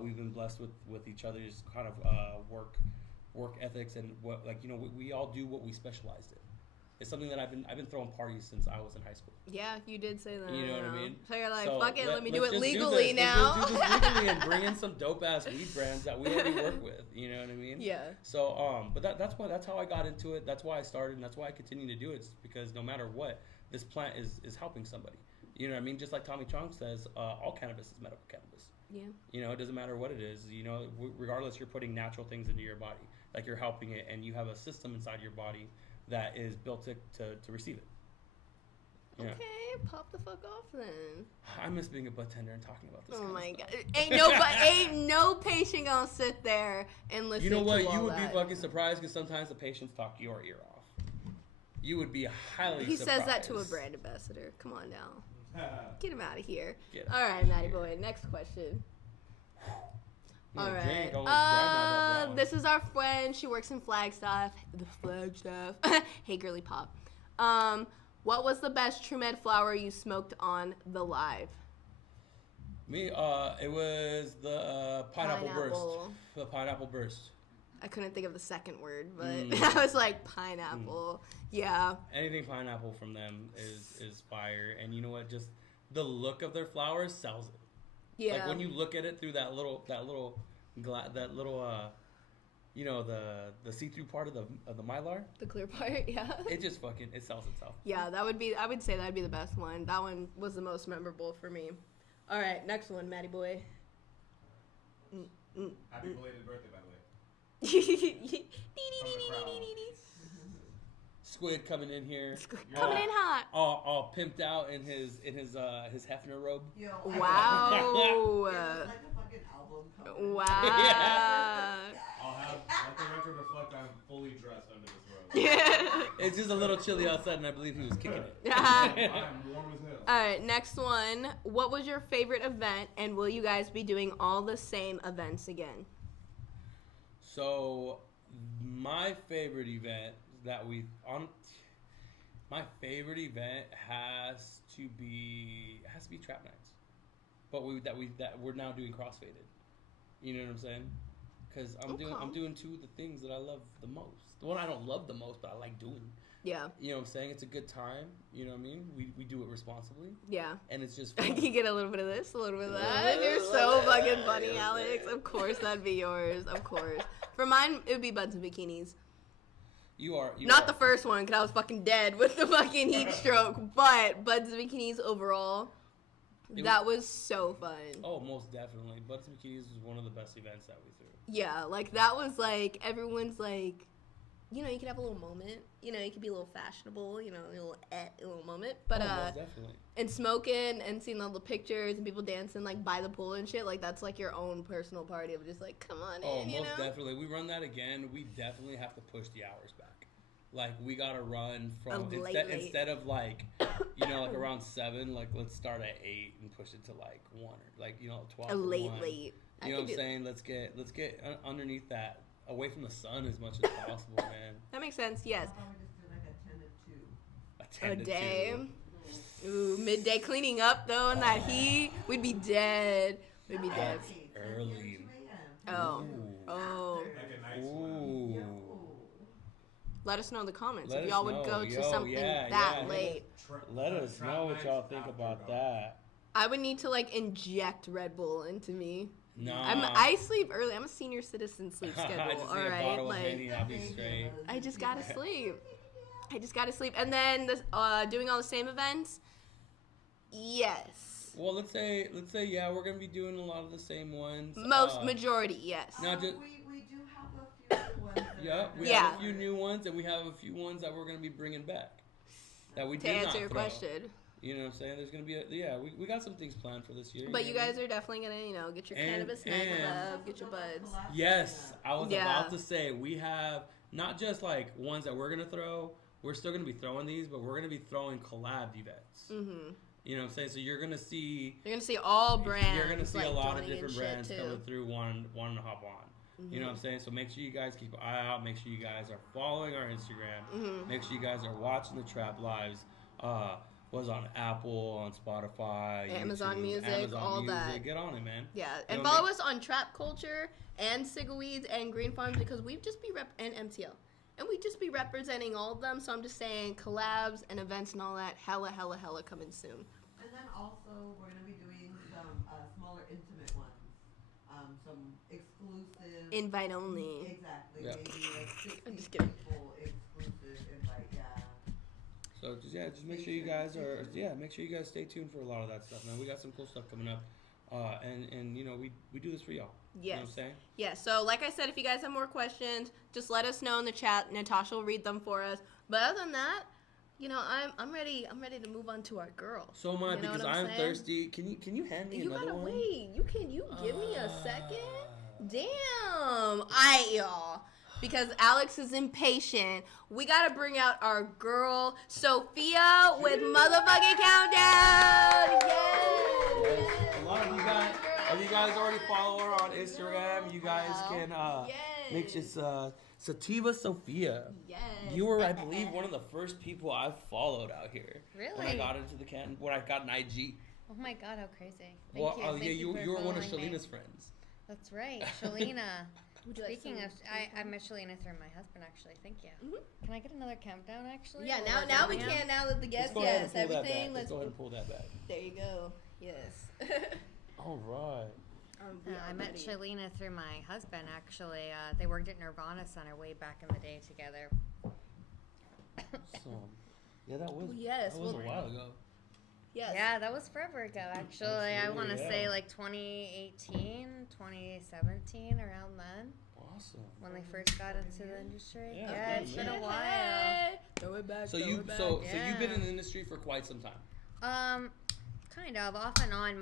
We've been blessed with each other's kind of work ethics, and we all do what we specialized in. It's something that I've been throwing parties since I was in high school. Yeah, you did say that. You know what I mean? So you're like, fuck it, let me do it let's just legally this. now. Let's just do this legally and bring in some dope ass weed brands that we already work with. You know what I mean? Yeah. So, but that's how I got into it. That's why I started, and that's why I continue to do it. It's because no matter what, this plant is helping somebody. You know what I mean? Just like Tommy Chong says, all cannabis is medical cannabis. Yeah. It doesn't matter what it is. Regardless, you're putting natural things into your body. Like you're helping it, and you have a system inside your body that is built to receive it. Okay, pop the fuck off then. I miss being a butt tender and talking about this. Oh kind my of god, stuff. ain't no patient gonna sit there and listen. You know what? To all You would that. be fucking surprised because sometimes the patients talk your ear off. You would be highly He surprised. says that to a brand ambassador. Come on now, get him out of here. Get All right, Matty boy. Next question. Yeah, All drink, right. almost grabbed my mouth. This is our friend. She works in Flagstaff. The Flagstaff. Hey, girly pop. What was the best True Med flower you smoked on the live? Me, it was the pineapple burst. Pineapple. The pineapple burst. I couldn't think of the second word, but Mm. I was like pineapple. Yeah. Anything pineapple from them is fire, and you know what? Just the look of their flowers sells it. Yeah. Like when you look at it through the see-through part of the mylar, The clear part, yeah. it just it sells itself. Yeah, I would say that'd be the best one. That one was the most memorable for me. All right, next one, Matty boy. Happy belated birthday, by the way. Squid coming in here, Coming in hot. all pimped out in his Hefner robe. Yo, Wow. It's like a fucking album cover. Wow. I'll let the record reflect I'm fully dressed under this robe. Yeah. It's just a little chilly outside, and I believe he was kicking it. I'm warm as hell. All right, next one. What was your favorite event, and will you guys be doing all the same events again? So, my favorite event has to be Trap Nights, but we're now doing crossfaded. You know what I'm saying? Because I'm doing two of the things that I love the most. The one I don't love the most, but I like doing. Yeah. You know what I'm saying? It's a good time. You know what I mean? We do it responsibly, Yeah. and it's just I fun. can get a little bit of this, a little bit of that. You're so fucking funny, Alex. Of course that'd be yours. Of course. For mine, it would be Buds and Bikinis. You are Not the first one, because I was fucking dead with the fucking heat stroke. But Buds and Bikinis overall, that was so fun. Oh, most definitely. Butts and Bikinis was one of the best events that we threw. Yeah, like that was like, everyone's like, you know, you could have a little moment. You know, you could be a little fashionable, you know, a little moment. But, most definitely. And smoking and seeing all the pictures and people dancing like by the pool and shit, like that's like your own personal party of just like, come on in, you know? Definitely. We run that again. We definitely have to push the hours back. Like we gotta run from instead of like, you know, like around 7. Like let's start at 8 and push it to like 1 or like 12. A late. You know what I'm saying? Let's get underneath that, away from the sun as much as possible, man. That makes sense. Yes. How about we just do like a 10 to 2? A 10 A to day. 2. Ooh, midday cleaning up though in that heat, we'd be dead. We'd be dead. Early. Oh. Ooh. Oh. Like a nice one. Ooh. let us know in the comments Let if us y'all would know. go to Yo, something yeah, that yeah. late. Let us know what y'all think about that. I would need to like inject Red Bull into me. Nah. I sleep early. I'm a senior citizen sleep I schedule. just all need a right, bottle of like Henny, I'll be straight. I just gotta sleep. And then doing all the same events. Yes. Well, let's say, yeah, we're gonna be doing a lot of the same ones. Majority, yes. Not just. We do have a few ones. Yeah, we have a few new ones, and we have a few ones that we're gonna be bringing back. That we To did not answer your throw. question. You know what I'm saying? There's gonna be we got some things planned for this year. But you guys are definitely gonna, get your cannabis snack club, get your buds. Yes, I was Yeah. about to say we have not just like ones that we're gonna throw. We're still gonna be throwing these, but we're gonna be throwing collab events. Mm-hmm. You know what I'm saying? So you're gonna see all brands. You're gonna see like, a lot of joining different and brands shit, coming too. through, wanting to hop on. You know what I'm saying? So make sure you guys keep an eye out. Make sure you guys are following our Instagram. Mm-hmm. Make sure you guys are watching the Trap Lives. Was on Apple, on Spotify, Amazon YouTube, Music, Amazon all Music. that. Get on it, man. Yeah, You and know, follow us on Trap Culture and Cigaweeds and Green Farms because we just be and MTL. And we just be representing all of them. So I'm just saying collabs and events and all that. Hella coming soon. And then also we're gonna be doing some smaller, intimate ones, some exclusive. Invite only. Exactly. Yeah. Maybe like 60 I'm just kidding. people exclusive invite. Yeah. So just make sure you guys stay tuned for a lot of that stuff, man. We got some cool stuff coming up, and you know we do this for y'all. Yes. You know what I'm saying? Yeah, so like I said, if you guys have more questions, just let us know in the chat. Natasha will read them for us. But other than that, you know, I'm ready to move on to our girl. So am I, You know because what I'm I'm saying? thirsty. Can you hand me You another gotta one? wait. You give me a second? Damn. Y'all. Because Alex is impatient. We gotta bring out our girl, Sophia, with motherfucking countdown. Yes. A lot of you guys, already follow her on Instagram. You guys can make this Sativa Sophia. Yes. You were, I believe, one of the first people I followed out here. Really? When I got into when I got an IG. Oh my god, how crazy. You were one of following me. Shalina's friends. That's right, Shalina. Would you like Speaking some- of, I met Shalina through my husband, actually. Thank you. Mhm. Can I get another countdown, actually? Yeah, while now we're we doing it? can. Now that the guest, Let's go ahead yes, and pull that everything. back. Let's go ahead and pull that back. There you go. Yes. All right. I met Shalina through my husband, actually. They worked at Nirvana Center way back in the day together. So, yeah, that was yes, a well- while ago. Yes. Yeah, that was forever ago, actually. I want to Absolutely, say yeah. like 2018, 2017, around then. Awesome. When they first got into the industry. Yeah, Yeah, it's been a man. while. Throw it back. So throw you it back. so you've been yeah. in the industry for quite some time. Kind of off and on.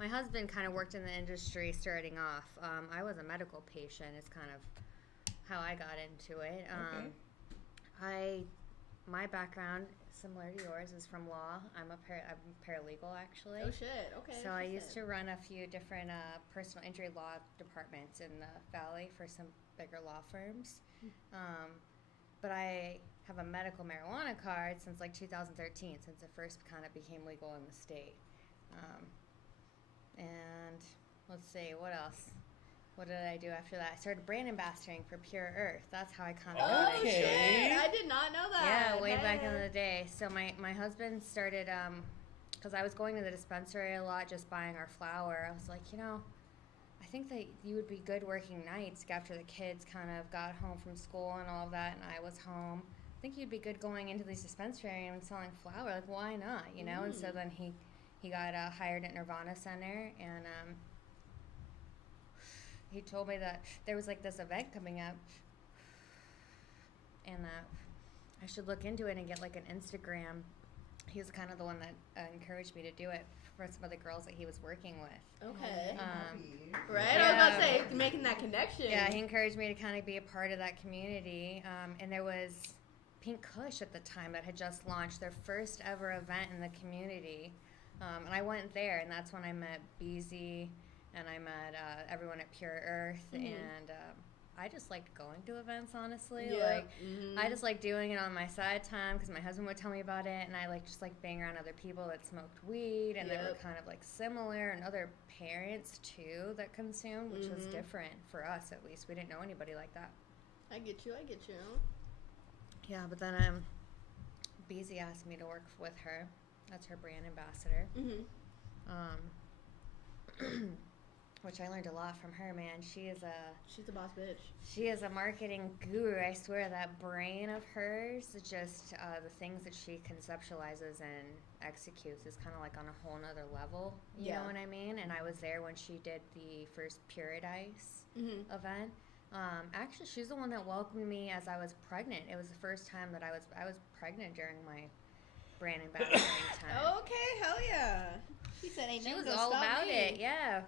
My husband kind of worked in the industry starting off. I was a medical patient. Is kind of how I got into it. My background, similar to yours, is from law. I'm paralegal, actually. Oh shit. Okay. So I used to run a few different personal injury law departments in the Valley for some bigger law firms. But I have a medical marijuana card since like 2013, since it first kind of became legal in the state. And let's see, what else? What did I do after that? I started brand ambassadoring for Pure Earth. That's how I kind of got Oh into shit! it. I did not know that. Yeah, way back in Hey. the day. So my husband started, because I was going to the dispensary a lot, just buying our flour. I was like, I think that you would be good working nights after the kids kind of got home from school and all of that, and I was home. I think you'd be good going into these dispensary and selling flour. Like, why not? And so then he got hired at Nirvana Center, and he told me that there was like this event coming up, and I should look into it and get like an Instagram. He was kind of the one that encouraged me to do it for some of the girls that he was working with. Okay. Right? I was about to say making that connection. Yeah, he encouraged me to kind of be a part of that community. And there was Pink Kush at the time that had just launched their first ever event in the community. And I went there, and that's when I met Beezy, and I met everyone at Pure Earth, and I just liked going to events, honestly. Yeah. I just like doing it on my side time because my husband would tell me about it, and I just like being around other people that smoked weed, and they were kind of like similar, and other parents too that consumed, which was different for us at least. We didn't know anybody like that. I get you. Yeah, but then Beezy asked me to work with her. That's her brand ambassador. Mhm. Which I learned a lot from her, man. She's the boss bitch. a marketing guru. I swear that brain of hers, just the things that she conceptualizes and executes is kind of like on a whole nother level. You know what I mean? And I was there when she did the first Paradise event. Actually, she's the one that welcomed me as I was pregnant. It was the first time that I was pregnant during my brand ambassadoring time. Okay, hell yeah. She said, "Ain't She nothing was gonna all stop about me." it, yeah.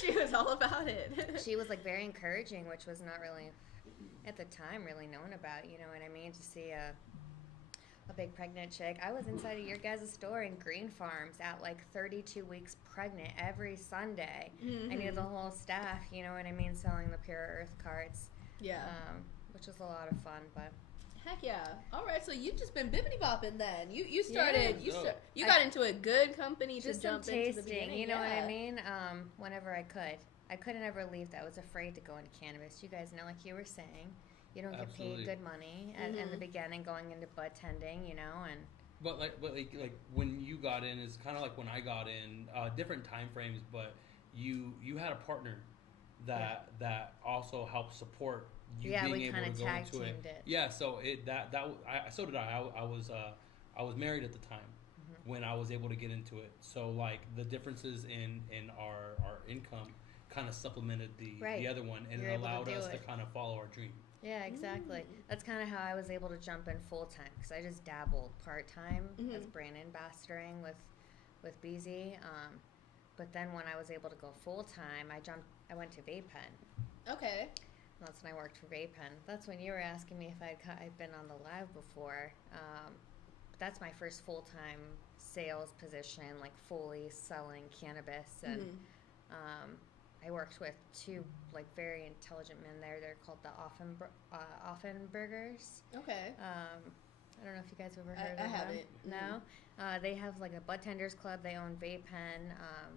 She was all about it. She was like very encouraging, which was not really at the time really known about. You know what I mean? To see a big pregnant chick. I was inside of your guys' store in Green Farms at like 32 weeks pregnant every Sunday. I knew the whole staff. You know what I mean? Selling the Pure Earth carts. Yeah. Which was a lot of fun, but. Heck yeah! All right, so you just been bippity bopping then. You started Yeah. you got into a good company to Just some jump into the tasting, beginning. you know what yeah. I mean? Whenever I could. I couldn't ever leave that. I was afraid to go into cannabis. You guys know, like you were saying, you don't get Absolutely. paid good money in the beginning going into bud tending, you know, and But like when you got in is kind of like when I got in, different time frames. But you had a partner that also helped support you yeah, being we able kind to of go tag into teamed it. it. Yeah, so so did I. I was married at the time when I was able to get into it. So like the differences in our income kind of supplemented the other one, and You're it able to allowed do us to it. kind of follow our dream. Yeah, exactly. That's kind of how I was able to jump in full time because I just dabbled part time as brand ambassadoring with BZ. But then when I was able to go full time, I went to Vape Pen. Okay. That's when I worked for Vape Pen. That's when you were asking me if I'd been on the live before. That's my first full time sales position, like fully selling cannabis, and I worked with two like very intelligent men there. They're called the Offenburgers. Okay. I don't know if you guys have ever heard I of them. haven't. No? They have like a bud tenders club. They own Vape Pen,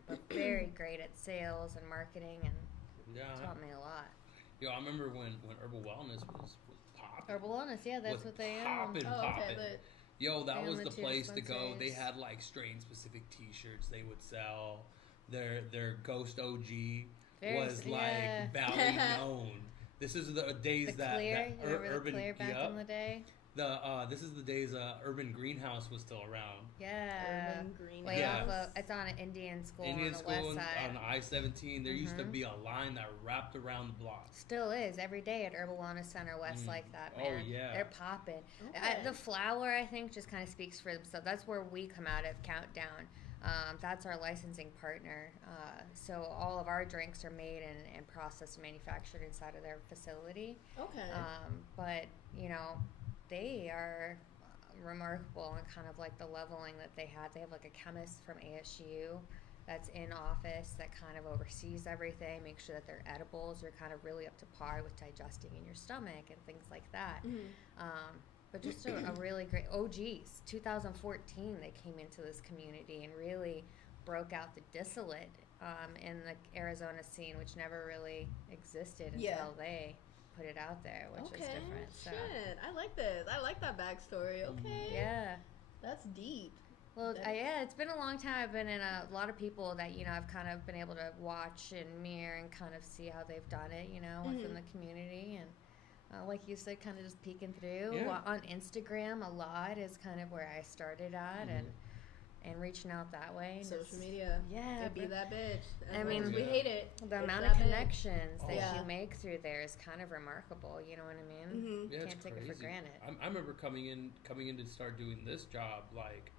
but very great at sales and marketing, and taught me a lot. Yo, I remember when Herbal Wellness was popping. Herbal Wellness, yeah, that's what they own. Popping. Oh, okay, but Yo, that They was own the the two place to go. They dispensaries. had like strain specific T-shirts they would sell. Their Ghost OG was like valley known. This is the days The that Clear, that you remember urban the Clear back in the day? This is the days Urban Greenhouse was still around. Yeah. Urban Green. Way Yeah. off of, it's on an Indian school Indian on the school west side. on I-17. There used to be a line that wrapped around the block. Still is every day at Herbal Wellness Center West like that, Oh, man. yeah. They're popping. Okay. The flower, I think, just kind of speaks for themselves. That's where we come out of Countdown. That's our licensing partner. So all of our drinks are made and processed and manufactured inside of their facility. Okay. But, you know, they are remarkable and kind of like the leveling that they had. They have like a chemist from ASU that's in office that kind of oversees everything, makes sure that their edibles are kind of really up to par with digesting in your stomach and things like that. But just a really great OGs. 2014, they came into this community and really broke out the distillate in the Arizona scene, which never really existed until they put it out there, which is different. So Shit, I like this. I like that backstory. Okay. yeah. That's deep. Well, yeah, it's been a long time. I've been in a lot of people that, you know, I've kind of been able to watch and mirror and kind of see how they've done it, you know, within the community. And like you said, kind of just peeking through. Yeah. On Instagram, a lot is kind of where I started at and reaching out that way. And Social just- media. Yeah. It'd be but that bitch. As I much mean, as we hate it. the it's amount that of bitch. connections that Yeah. you make through there is kind of remarkable. You know what I mean? Yeah, it's Can't take it for crazy. granted. I remember coming in to start doing this job, like,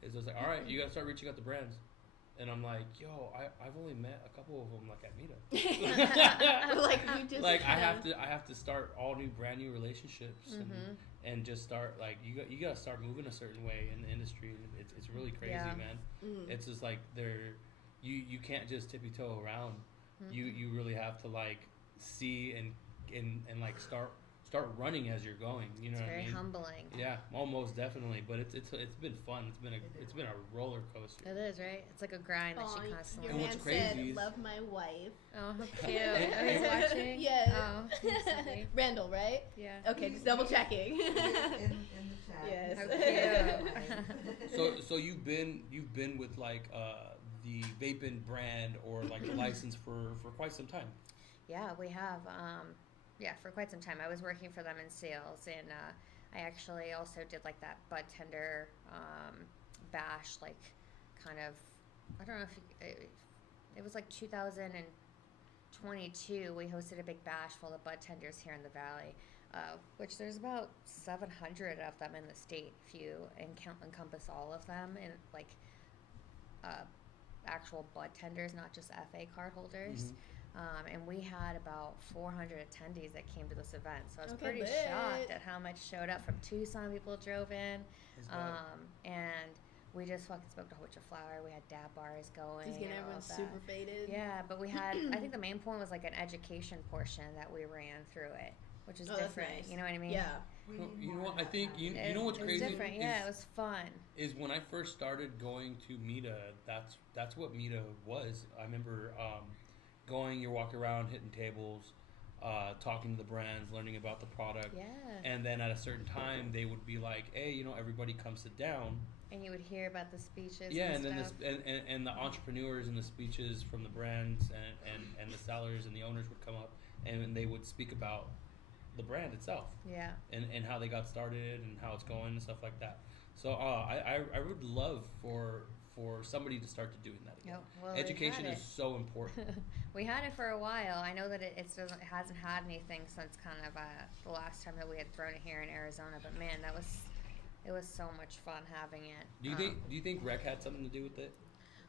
it's just like, all right, you got to start reaching out to brands. And I'm like, yo, I've only met a couple of them, like, at Meetup. Like you just Like, I have to start all new, brand new relationships and just start, like, you got to start moving a certain way in the industry. And it's really crazy, Yeah. man. It's just like you can't just tippy toe around. You really have to, like, see and like start start running as you're going. You know It's what I very mean? humbling. Yeah, almost definitely. But it's been fun. It's been a roller coaster. It is, right? It's like a grind that Aw, you constantly. your And man what's crazy said, is- "Love my wife." Oh, how cute! Oh, he's watching. Yes. Oh, he's sweet. Randall, right? Yeah. Okay, just double checking. in the chat. Yes. How cute. So you've been with like the Vapin brand or like the license for quite some time. Yeah, we have. Yeah, for quite some time. I was working for them in sales, and I actually also did like that bud tender bash, like kind of. I don't know if it was like 2022. We hosted a big bash full of bud tenders here in the valley, which there's about 700 of them in the state. If you encompass all of them, and like actual bud tenders, not just FA card holders. And we had about 400 attendees that came to this event. So I was pretty shocked at how much showed up from Tucson. People drove in. And we just fucking smoked a whole bunch of flower. We had dab bars going. Just getting and all everyone of that. super faded. Yeah, but we had, I think the main point was like an education portion that we ran through it, which is Oh, that's different. nice. You know what I mean? Yeah. Well, you know what I think? You know what's It crazy? was different. Yeah, it was fun. Is when I first started going to Mita, that's what Mita was. I remember going, you're walking around, hitting tables, talking to the brands, learning about the product. Yeah. And then at a certain time, they would be like, hey, everybody come sit down. And you would hear about the speeches. Yeah, and and then stuff. and the entrepreneurs and the speeches from the brands and the sellers and the owners would come up and they would speak about the brand itself. Yeah. And how they got started and how it's going and stuff like that. So I would love for somebody to start to doing that again. Yep. Well, we Education had is it. so important. We had it for a while. I know that it hasn't had anything since kind of the last time that we had thrown it here in Arizona. But man, it was so much fun having it. Do you think rec had something to do with it,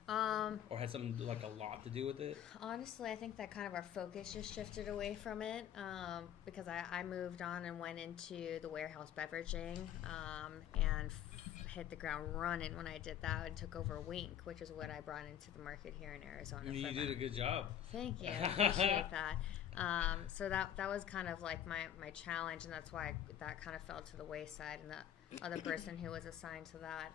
or had something like a lot to do with it? Honestly, I think that kind of our focus just shifted away from it because I moved on and went into the warehouse beveraging and hit the ground running when I did that and took over Wink, which is what I brought into the market here in Arizona. You did a good job. Thank you. I appreciate that. So that was kind of like my challenge, and that's why that kind of fell to the wayside. And the other person who was assigned to that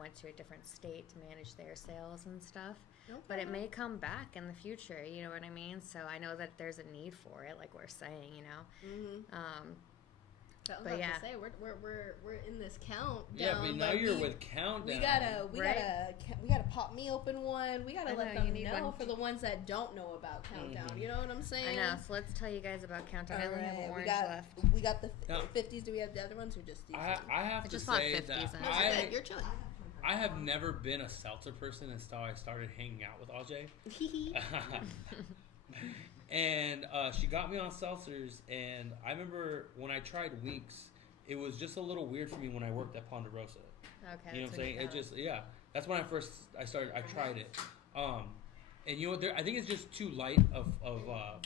went to a different state to manage their sales and stuff. Okay. But it may come back in the future, you know what I mean? So I know that there's a need for it, like we're saying, you know. Mm-hmm. I was But about yeah. to say we're in this countdown. Yeah, but now you're we, with Countdown. We gotta Right? we gotta pop me open one. We gotta I let know, you them need know one for too. the ones that don't know about Countdown. Mhm. You know what I'm saying? I know. So let's tell you guys about Countdown. I only have Alright, orange we got left. we got the Now- 50s. Do we have the other ones or just these? I have I to just bought say 50s that and No, I- it's good. You're chilling. I have never been a seltzer person until I started hanging out with Ajay. And she got me on seltzers, and I remember when I tried Winks, it was just a little weird for me when I worked at Ponderosa. Okay. You know what I'm that's saying? you It got. just, yeah. That's when I tried it. And you know, I think it's just too light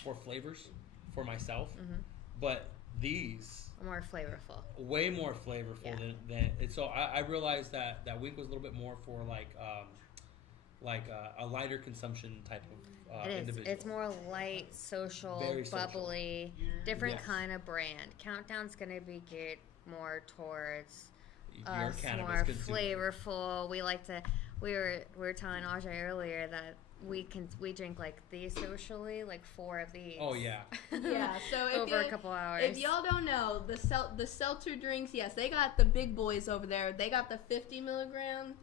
for flavors for myself. Mhm. But these, More flavorful. way more flavorful Yeah. than it. So I realized that Wink was a little bit more for like a lighter consumption type of It is. individual. It's more light, social, Very social. bubbly, different Yes. kind of brand. Countdown's gonna be geared more towards Your us, cannabis more consumer. flavorful. We like to. We were telling Ajay earlier that we drink like these socially, like 4 of these. Oh yeah. Yeah. So if over you, a couple hours. if y'all don't know, the seltzer drinks, yes, they got the big boys over there. They got the 50 milligram.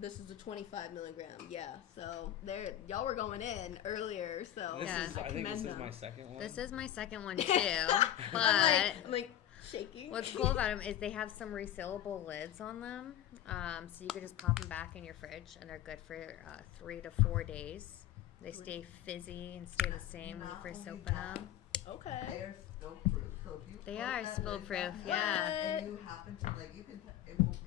This is the 25 milligram. Yeah. So y'all were going in earlier. So This Yeah. is, I think commend this is them. my second one. This is my second one too, but. I'm like shaking. What's cool about them is they have some resealable lids on them, so you can just pop them back in your fridge, and they're good for 3 to 4 days. They stay fizzy and stay the same when you Not first only open that, them. Okay. They're spill proof. So if you They close are that spill lid proof, back yeah. up And you happen to like you can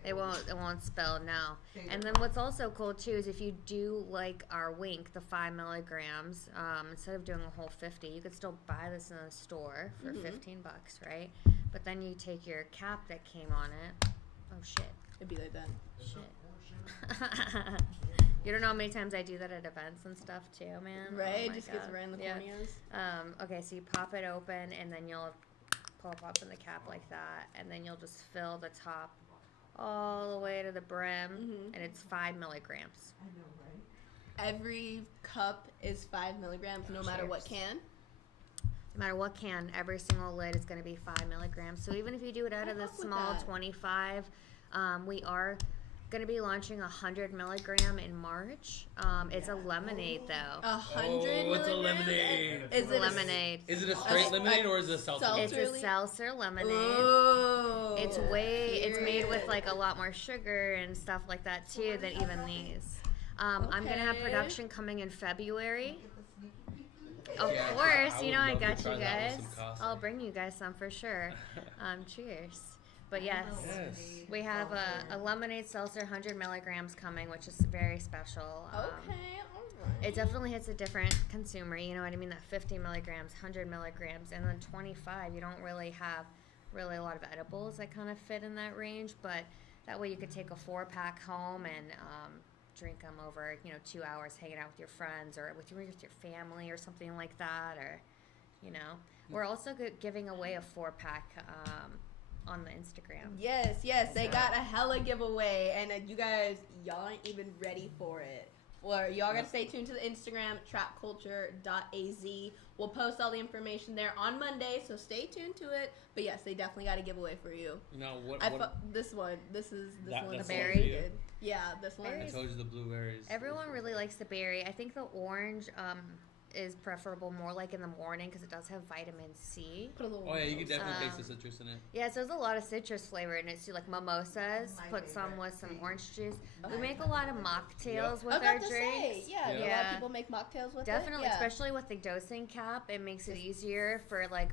It won't spill, no. stay And there. then what's also cool too is if you do like our Wink, the 5 milligrams, instead of doing a whole 50, you could still buy this in the store for Mhm. $15, right? But then you take your cap that came on it. Oh shit. It'd be like that. Shit. You don't know how many times I do that at events and stuff too, man. Right? Oh It my just gets God. right in the Yeah. corneas. Okay, so you pop it open and then you'll up in the cap like that, and then you'll just fill the top all the way to the brim, and it's 5 milligrams. I know, right? Every cup is 5 milligrams, no matter what can. No matter what can, every single lid is going to be 5 milligrams. So even if you do it out of the fuck with small that. 25, we are going to be launching 100 milligram in March. It's a lemonade though. 100 Oh, milligrams? it's a lemonade. Is it Lemonade. Is it a straight lemonade or is it a seltzer? Seltzer? It's a seltzer lemonade. Ooh. It's made with like a lot more sugar and stuff like that too than even these. I'm gonna have Okay. production coming in February. Get the sneaky peek. Of Yeah, course, I you would know I love to got try you that guys. with some Casa. I'll bring you guys some for sure. Cheers. But yes, Yes. we have a lemonade seltzer 100 milligrams coming, which is very special. Okay, alright. It definitely hits a different consumer, you know what I mean? That 50 milligrams, 100 milligrams, and then 25, you don't really have a lot of edibles that kind of fit in that range, but that way you could take a 4-pack home and drink them over, 2 hours hanging out with your friends or with your family or something like that, or, We're also giving away a 4-pack on the Instagram. Yes, they got a hella giveaway, and y'all ain't even ready for it. Or y'all gotta stay tuned to the Instagram, trapculture.az. We'll post all the information there on Monday, so stay tuned to it. But yes, they definitely got a giveaway for you. No, This one, this one, that's the berry? berry. Yeah, this one. I told you the blueberries. Everyone really likes the berry. I think the orange is preferable more like in the morning because it does have vitamin C. Put a little. Oh yeah, you can definitely taste Um, the citrus in it. Yeah, so there's a lot of citrus flavor in it too, like mimosas. My Put some favorite. with some orange juice. We make a lot of mocktails with I was our about to drinks. say, yeah, do a lot Yeah. of people make mocktails with Definitely, it. Yeah. especially with the dosing cap, it makes it easier for like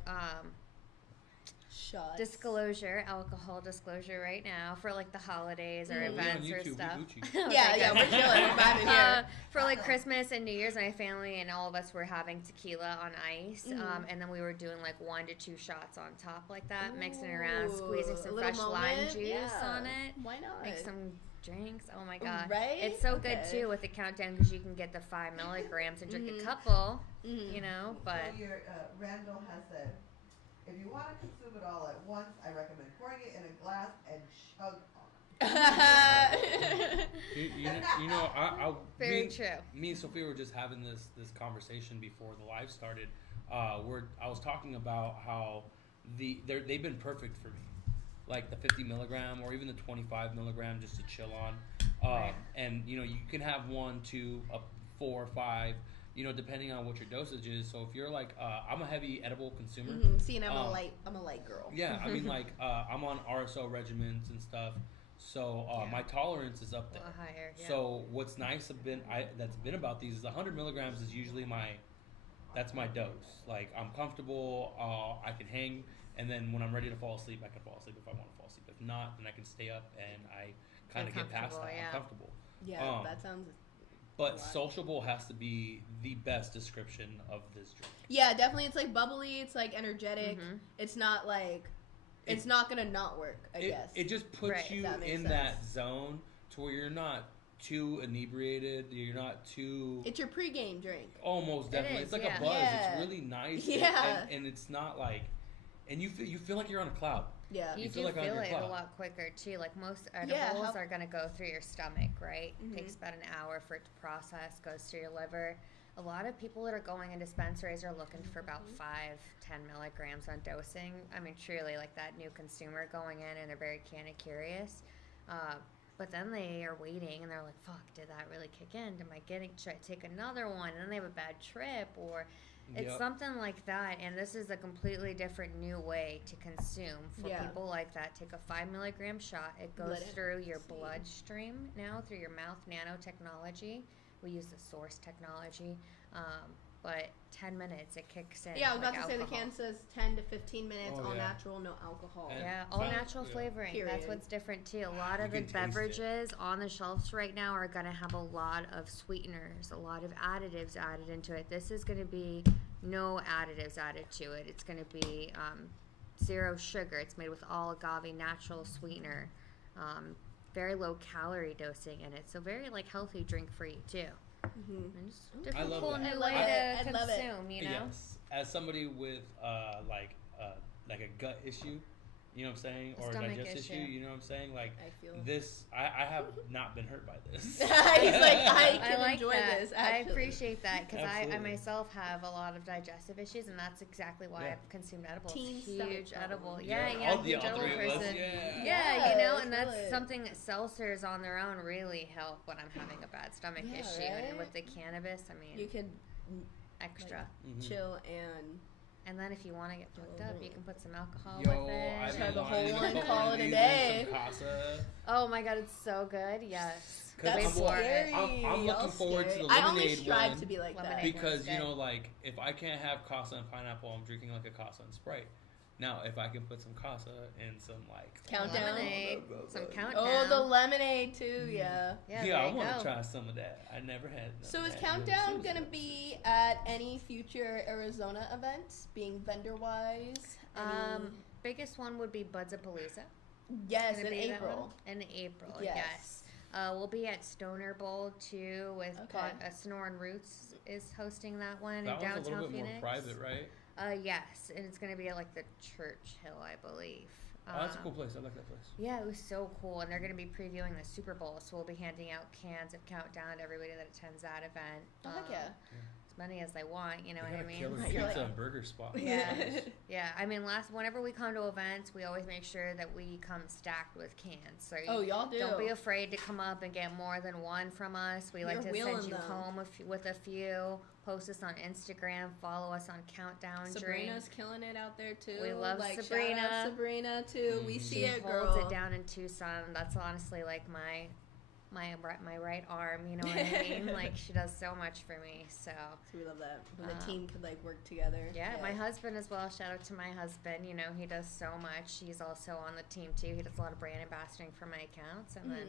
Shots. disclosure, alcohol disclosure right now for like the holidays or Mhm. We're on events or YouTube, we stuff. Gucci. Yeah, we're chilling. We're vibing here. For like Christmas and New Year's, my family and all of us were having tequila on ice, Mhm. and then we were doing like 1 to 2 shots on top like that, mixing it around, squeezing Ooh, some a little fresh lime moment, juice yeah. on it, Why not? make some drinks. Oh my god, Right? it's so good Okay. too with the countdown because you can get the 5 milligrams and drink Mhm. a couple, Mhm. But So Randall has said, if you want to consume it all at once, I recommend pouring it in a glass and chug on. very me, true. Me and Sophia were just having this conversation before the live started. I was talking about how they've been perfect for me, like the 50 milligram or even the 25 milligram just to chill on. Right. And you can have 1, 2, up 4, 5. Depending on what your dosage is. So if you're like, I'm a heavy edible consumer. See, and I'm a light girl. Yeah, I mean, like, I'm on RSO regimens and stuff, so my tolerance is up A there. little higher, yeah. So what's nice that's been about these is 100 milligrams is usually that's my dose. Like, I'm comfortable, I can hang, and then when I'm ready to fall asleep, I can fall asleep if I want to fall asleep. If not, then I can stay up and I kind of Feel get past comfortable, that. yeah. I'm comfortable. Yeah, that sounds. But Wow. sociable has to be the best description of this drink. Yeah, definitely. It's like bubbly. It's like energetic. Mhm. It's not like. It's not gonna not work. I guess. It just puts Right, you that makes in sense. that zone to where you're not too inebriated. You're not too. It's your pregame drink. Almost definitely. is, It's like yeah. a buzz. Yeah. It's really nice. Yeah. And it's not like, and you feel like you're on a cloud. Yeah. You You do feel like on feel your it clock. a lot quicker too. Like most Yeah, edibles how- are gonna go through your stomach, right? Mhm. Takes about an hour for it to process, goes through your liver. A lot of people that are going in dispensaries are looking for about 5-10 milligrams on dosing. I mean, truly, like that new consumer going in and they're very kind of curious. But then they are waiting and they're like, "Fuck, did that really kick in? Should I take another one?" And then they have a bad trip or. It's Yep. something like that, and this is a completely different new way to consume for Yeah. people like that. Take a 5 milligram shot. It goes Let it through your see. bloodstream now through your mouth. Nanotechnology. We use the source technology, but 10 minutes it kicks in. Yeah, I was like about to say the alcohol. can says 10 to 15 minutes, Oh, all yeah. natural, no alcohol. And- Yeah, all Right. natural Yeah. flavoring. That's Period. what's different too. A lot You of the can taste it. beverages on the shelves right now are going to have a lot of sweeteners, a lot of additives added into it. This is going to be no additives added to it. It's going to be 0 sugar. It's made with all agave natural sweetener. Very low calorie dosing in it. So very like healthy drink for you too. Mhm. And just I different love cool that. new I way love to it. I love it. consume, you know? Yes. As somebody with like a gut issue, you know what I'm saying, A or a stomach digestive issue. issue, you know what I'm saying? Like I feel. this, I have not been hurt by this. He's like, I can like enjoy that. this. I Actually. appreciate that because I Absolutely. myself have a lot of digestive issues, and that's exactly why Yeah. I've consumed edibles. Teen stomach Huge edible. problem. Yeah, you know, all, huge all edible three of us, person. yeah. Yeah, you know, Yeah, and that's really. something that seltzers on their own really help when I'm having a bad stomach Yeah, issue. And right? with the cannabis, I mean, You can extra. Mhm. chill and And then if you want to get fucked up, you can put some alcohol Yo, with I've it. Try been the whole wanting to one, put call of it a these in day. some Casa. Oh my god, it's so good. Yes. 'Cause Wait I'm for wa- it. I'm Y'all looking forward to scary. the I only lemonade strive one to be like that. Lemonade. because Good. you know, like if I can't have Casa and pineapple, I'm drinking like a Casa and Sprite. Now, if I can put some Casa and some like Countdown. Lemonade. Some countdown. Oh, the lemonade too. Yeah. Yeah, yeah, there I you want go. to try some of that. I never had. So none is of that. Countdown gonna be at any future Arizona events, being vendor wise? Biggest one would be Buds-A-Palooza. Yes, Gonna in be that April. one? In April, Yes. yes. We'll be at Stoner Bowl too with Okay. Sonoran Roots is hosting that one That in one's a downtown little bit Phoenix. more private, right? Yes, and it's gonna be at like the Church Hill, I believe. Oh, that's a cool place. I like that place. Yeah, it was so cool, and they're gonna be previewing the Super Bowl, so we'll be handing out cans of Countdown to everybody that attends that event. Oh, heck yeah. As many as they want, you know They what I got a mean? killer You're pizza like- and burger spot. Yeah, yeah. I mean, whenever we come to events, we always make sure that we come stacked with cans. So Oh, y'all do. don't be afraid to come up and get more than one from us. We like You're to wheeling send you them. home with a few. Post us on Instagram. Follow us on Countdown Sabrina's Drink. killing it out there too. We love like, Sabrina. Shout out Sabrina too. We Mhm. see She it, holds girl. it down in Tucson. That's honestly like my right arm. You know what I mean? Like she does so much for me. So. So we love that. When the Um, team could like work together. Yeah, my husband as well. Shout out to my husband. You know, he does so much. He's also on the team too. He does a lot of brand ambassadoring for my accounts. And then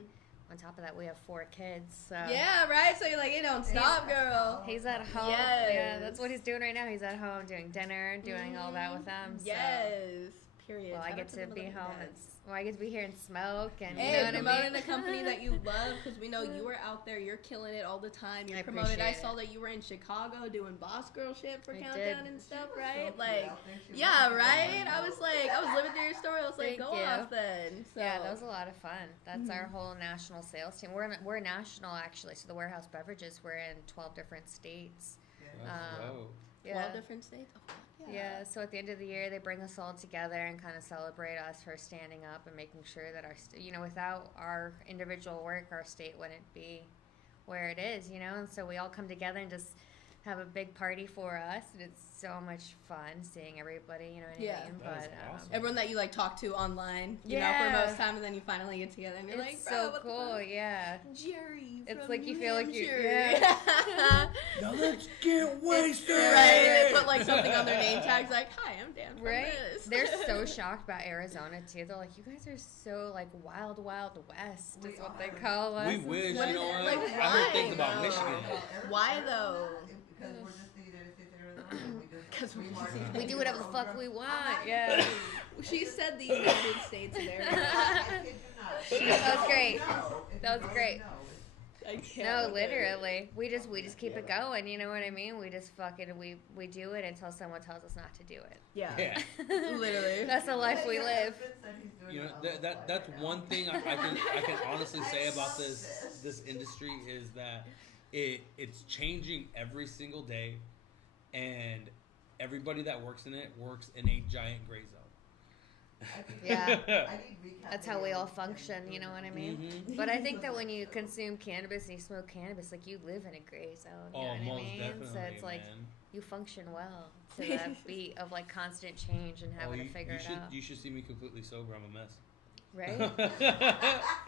on top of that, we have 4 kids. So Yeah, right? So you're like, it don't stop, girl. he's at home. Yes. Yeah, that's what he's doing right now. He's at home doing dinner, doing all that with them. So. Yes. Period. Well, I Shout get out to the be mother home. dads. I get to be here and smoke, and you Hey, know what promoting I mean. a company that you love because we know you are out there. You're killing it all the time. You're I promoted. I appreciate saw it. that you were in Chicago doing boss girl shit for I Countdown did. and stuff, She was right? so Like, cute out there. She yeah, was right? so I was living through your story. I was like, Thank go you. off then. So. Yeah, that was a lot of fun. That's our whole national sales team. We're national actually. So the Warehouse Beverages, we're in 12 different states. Whoa. 12 different states. Oh, Yeah, so at the end of the year, they bring us all together and kind of celebrate us for standing up and making sure that without our individual work, our state wouldn't be where it is, you know? And so we all come together and just have a big party for us, and it's so much fun seeing everybody, you know what I Yeah. mean? That is But awesome. Everyone that you like talk to online, you know, Yeah. for most time, and then you finally get together and you're like, it's bro, so what the cool, fuck? yeah. Jerry. It's from like you New feel like you, Hampshire. yeah. Now let's get wasted. Right, they put like something on their name tags, like, "Hi, I'm Dan from Right? this." They're so shocked about Arizona too. They're like, you guys are so like wild, wild west is what they call us. We and wish, stuff. you know what? Like, I heard things why, about though? Michigan. Why, though? Because we're just the United States of Arizona. We just 'Cause we march just- We and do whatever the our own fuck drum. we I'm want. not Yeah. kidding. She said the United States of America. I kid you not. That was great. No, if That you was don't great. know, I can't. No, literally. We just keep it going, you know what I mean? We just fucking we do it until someone tells us not to do it. Yeah. Yeah. Literally. That's the life we My live. husband said he's doing You know it on the that's fly right one now. thing I can honestly say about this industry is that it's changing every single day, and everybody that works in it works in a giant gray zone. I think- Yeah. I need recap That's how we all videos and function, you know what I mean? Mhm. But I think that when you consume cannabis and you smoke cannabis, like you live in a gray zone. You know Oh, what most I mean? definitely, So it's like man. you function well to that beat of like constant change and having to figure you it should out. you should see me completely sober. I'm a mess. Right?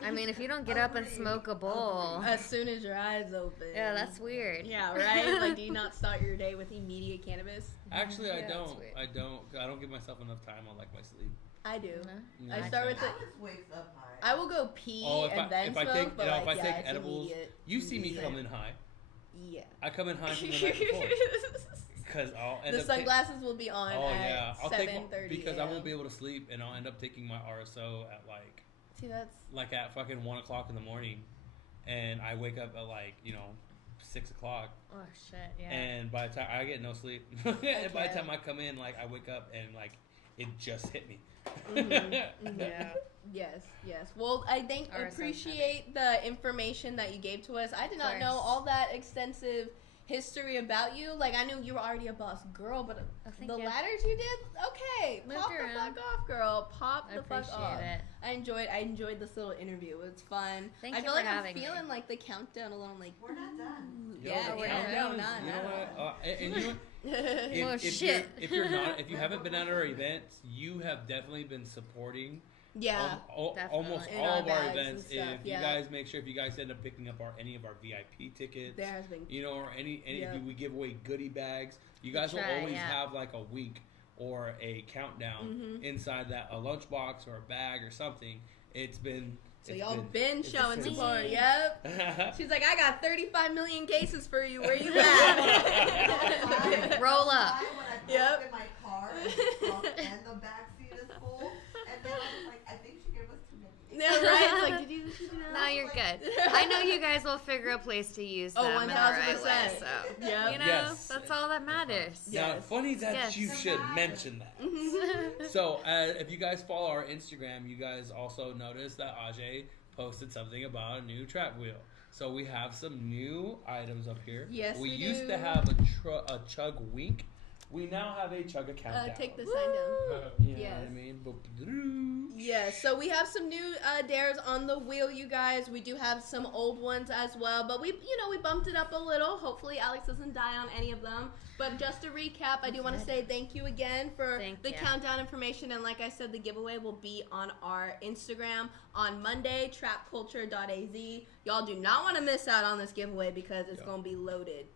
I mean, if you don't get up and smoke a bowl, As soon as your eyes open. yeah, that's weird. Yeah, right? Like, do you not start your day with immediate cannabis? Actually, Yeah, I that's don't. weird. I don't give myself enough time on like my sleep. I do. No? I start with the. Alex wakes up high. I will go pee Oh, if and I- then if I smoke, take- but you know, if like, I yeah, take it's edibles, immediate. You see me Immediate. come in high. Yeah. I come in high from the night before because I'll end The up. ta- sunglasses will be on oh at yeah, I'll take 7:30 because I won't be able to sleep, and I'll end up taking my RSO at See, that's at fucking 1 o'clock in the morning, and I wake up at 6 o'clock, Oh shit, yeah. and by the time I get no sleep, and by the time I come in, I wake up and it just hit me. Yeah. Yes. Well, I Ours appreciate the information that you gave to us. I did not know course. all that extensive history about you. Like, I knew you were already a boss girl, but thank the you. ladders you did, okay. Moved Pop around. the fuck off, girl. Pop I the fuck appreciate off. it. I enjoyed this little interview. It was fun. Thank I you feel for like I'm having me. feeling like the countdown a little. I'm like, We're not done. Yo, yeah, the we're yeah, countdown no, is- not you know what? And you know, Oh, if shit. if you haven't been at our events, you have definitely been supporting yeah. almost Definitely. In all our of our bags and events. stuff, If yeah. you guys make sure, if you guys end up picking up any of our VIP tickets, There has been. you know, or any Yeah. we give away goodie bags, you guys will try, always yeah. have like a week or a countdown Mhm. inside that, a lunchbox or a bag or something. It's been So it's y'all been it's showing been- support. Me. Yep. She's like, I got 35 million cases for you. Where you Outside, at? Roll up. outside When I pulled Yep. up in my car and the trunk and the back seat is full, and then I was like, I think she gave us too many. Yeah, right. It's like, did you do that? No, you're good. I know you guys will figure a place to use Oh, them in the right 1000%. way, so Yep. you know Yes. that's all that matters. Now, Yes. funny that Yes. you should Survivor. mention that. Mhm. So, if you guys follow our Instagram, you guys also noticed that Ajay posted something about a new trap wheel. So we have some new items up here. Yes, we used do. to have a chug wink. We now have a chug a countdown. Take the sign down. You know Yes. what I mean? Yeah, so we have some new dares on the wheel, you guys. We do have some old ones as well, but we bumped it up a little. Hopefully, Alex doesn't die on any of them. But just to recap, I do want to say thank you again for Thank the you. countdown information. And like I said, the giveaway will be on our Instagram on Monday, trapculture.az. Y'all do not want to miss out on this giveaway because it's Yeah. going to be loaded.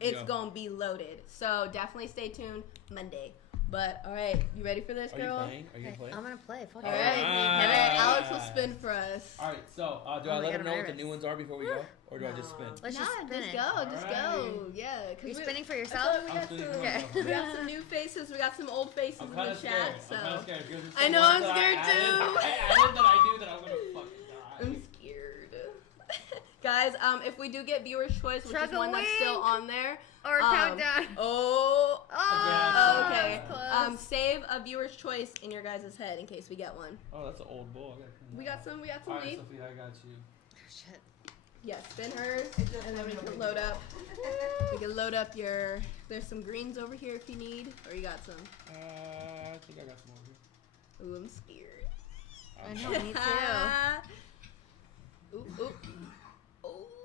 It's Yeah. going to be loaded. So definitely stay tuned Monday. But all right, you ready for this, Are you girl? playing? Are you Okay, playing? I'm gonna play. Fuck All it. right, Alright. and then Alex will spin for us. All right. So, do Oh I my let God, them know I'm what the nervous. new ones are before we go, or do I just spin? Let's just spin just it. go, just go. Alright. Yeah, Are you because spinning for I yourself? thought we I'm got spinning some, for myself. we got some new faces, we got some old faces I'm in kind the of scared. chat. So I'm kind of scared. Because I know, some I'm ones that scared I added- too. I added that I knew that I was gonna fucking die. I'm scared. Guys, if we do get viewer's choice, which Chug is a one that's still wink. on there. Or countdown. Oh, Oh, okay. close. Save a viewer's choice in your guys' head in case we get one. Oh, that's an old bull. I gotta clean We that got up. some All right, leaf. Sophia, I got you. Shit. Yeah, spin hers, It just and then we went can over load here. up. We can load up your. There's some greens over here if you need, or you got some. I think I got some over here. Ooh, I'm scared. I know, me too. Ooh, ooh.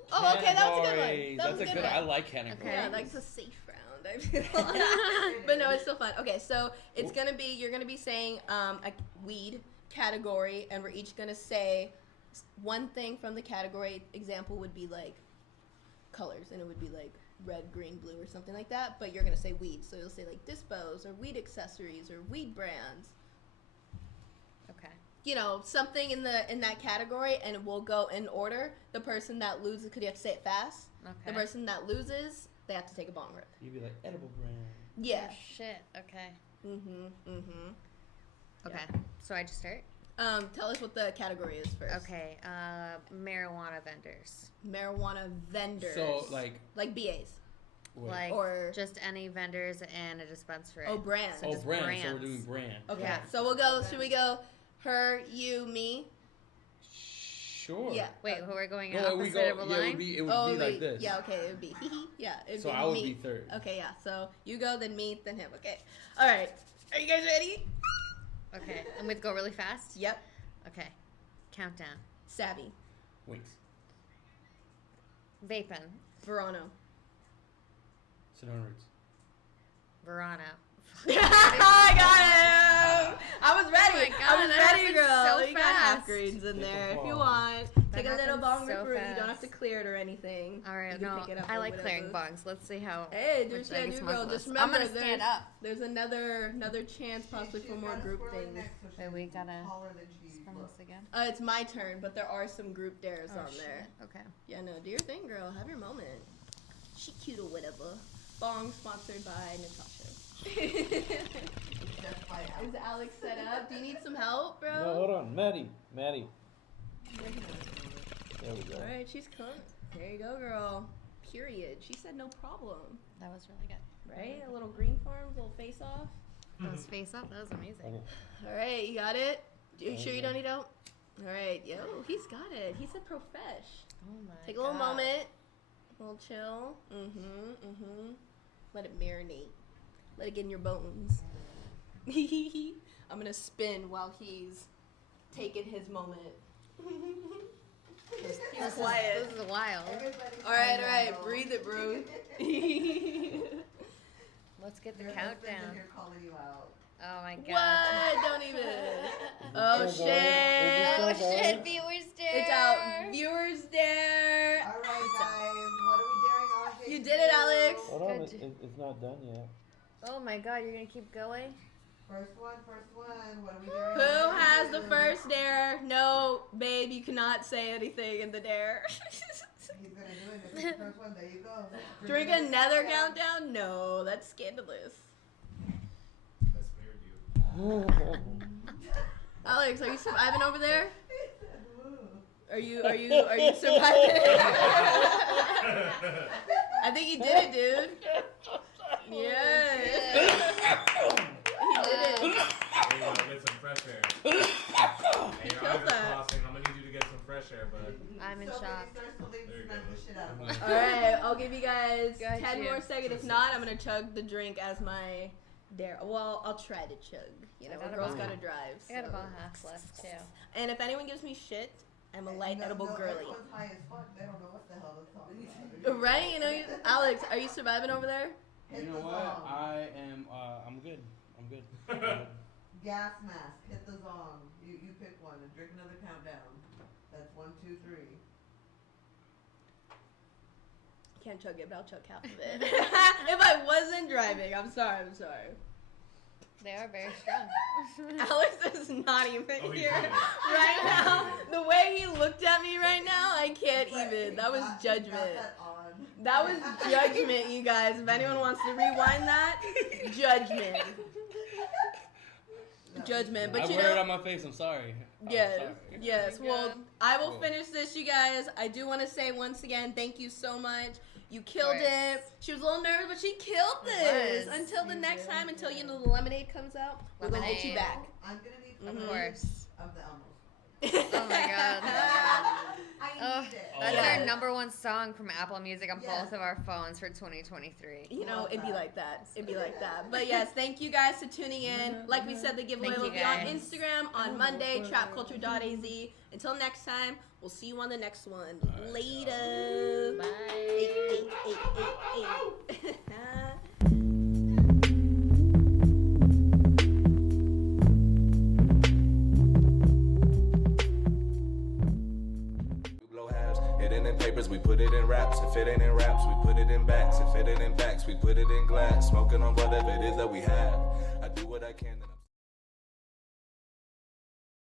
Oh, okay, that was a good one. Categories. That was a good I one. like categories. Okay. Yeah, that's a safe round. I feel. But no, it's still fun. Okay, so it's gonna be you're gonna be saying a weed category, and we're each gonna say one thing from the category. Example would be like colors, and it would be like red, green, blue, or something like that. But you're gonna say weed, so you'll say like dispos or weed accessories or weed brands. Okay. You know, something in that category, and we'll go in order. The person that loses, because you have to say it fast. Okay. The person that loses, they have to take a bong rip. You'd be like edible brand. Yeah. Oh, shit. Okay. Okay. So I just start? Tell us what the category is first. Okay. Marijuana vendors. Marijuana vendors. So like, BAs. wait. Like Or- just any vendors and a dispensary. Oh, brands. So oh, just brand. So we're brands. doing brand. Okay. Yeah. So we'll go. Should we go? Her, you, me. Sure. Yeah. Wait, we're going No, opposite we go. of a Yeah, it line? would be. It would Oh, be like wait. this. Yeah. Okay. It would be. Yeah. It'd So be I would me. be third. Okay. Yeah. So you go, then me, then him. Okay. All right. Are you guys ready? Okay. And we'd go really fast? Yep. Okay. Countdown. Savvy. Winks. Vaping. Verano. Sedona Roots. Verano. I got him. I was ready. Oh my I God, was that ready, happened girl. so You got half fast. greens in Take a there if you bong. want. That Take a little happened bong so ripperoo. You don't have fast. to clear it or anything. All right, You can no, pick it up I or like clearing whatever. bungs. Let's see how. Hey, do which what I you guess gotta do, girl. mine Just was. remember, I'm gonna stand there's, up. there's another chance possibly for more group things. Wait, we gotta Taller than she spin looks. this again. It's my turn, but there are some group dares Oh, on shit. there. Okay. Yeah, no, do your thing, girl. Have your moment. She cute or whatever. Bong sponsored by Natasha. Just by Is Alex set up? Do you need some help, bro? No, hold on, Maddie. There we go. All right, she's coming. There you go, girl. Period. She said no problem. That was really good. Right? A little green farms, a little face off. Those face up. That was amazing. Okay. All right, you got it? You sure you don't need help? All right, yo, he's got it. He said profesh. Oh my Take a little God. moment. A little chill. Let it marinate. Let it get in your bones. I'm gonna spin while he's taking his moment. He's quiet. This is wild. Everybody's All right, saying that, breathe it, bro. Let's get the Your husband's in countdown. here calling you out. Oh my God. What? Don't even. Oh Still shit. going? Oh Is it still shit, going? viewers dare. It's out. Viewers dare. All right, guys. What are we daring Ajay You to did it, do? Alex. Hold on, Good. it's not done yet. Oh my God, you're gonna keep going? First one. What are we daring Who Ajay to has the do? first dare? No, babe, you cannot say anything in the dare. He's gonna do it. This is the first one. There you go. Drink another countdown? No, that's scandalous. That's weird, you. Alex, are you surviving over there? Ooh. Are you surviving? I think he did it, dude. Yes. He did it. Hey, you gotta get some fresh air. Hey, your eyes killed are that. crossing. I'm gonna need you to get some fresh air, bud. I'm in So shock. When he starts to leave, There you smack go. the shit out of him. All right, I'll give you guys Got 10 you. more seconds. If not, I'm gonna chug the drink as my dare. Well, I'll try to chug. You know, I got a girl's about- gotta drive. I got so. about half left too. And if anyone gives me shit, I'm a light edible girly. Everyone's high as fuck. They don't know what the hell they're talking about. Right? You know, Alex, are you surviving over there? Hit You know the what? song. I am. I'm good. I'm good. I'm good. Gas mask. Hit the song. You pick one and drink another countdown. That's 1, 2, 3. Can't chug it, but I'll chug half of it. If I wasn't driving, I'm sorry. They are very strong. Alex is not even Oh, he's here doing it. right now. The way he looked at me right now, I can't But even. he That was got judgment. that on. That was judgment, you guys. If anyone wants to rewind that, judgment. Judgment. But I you wear it know, on my face. I'm sorry. I'm yes, sorry. yes. Oh my Well, God. I will Cool. finish this, you guys. I do want to say once again, thank you so much. You killed course. it. She was a little nervous, but she killed It this. was. Until the You next did, time, until yeah. you know the lemonade comes out, we're gonna get you Lemonade. back. I'm gonna need Mhm. Of course. of the Elmo. Oh my God. I Oh, need it. that's Yeah. our #1 song from Apple Music on Yes. both of our phones for 2023. You know, Love it'd be that. like that. It'd be like that. But yes, thank you guys for tuning in. Like we said, the giveaway Thank will you, be on guys. Instagram on Monday, trapculture.az. Until next time, we'll see you on the next one. Later. Bye. We blow halves, it ain't in papers, we put it in raps. If it ain't in raps, we put it in backs. If it ain't in backs, we put it in glass. Smoking on whatever it is that we have. I do what I can.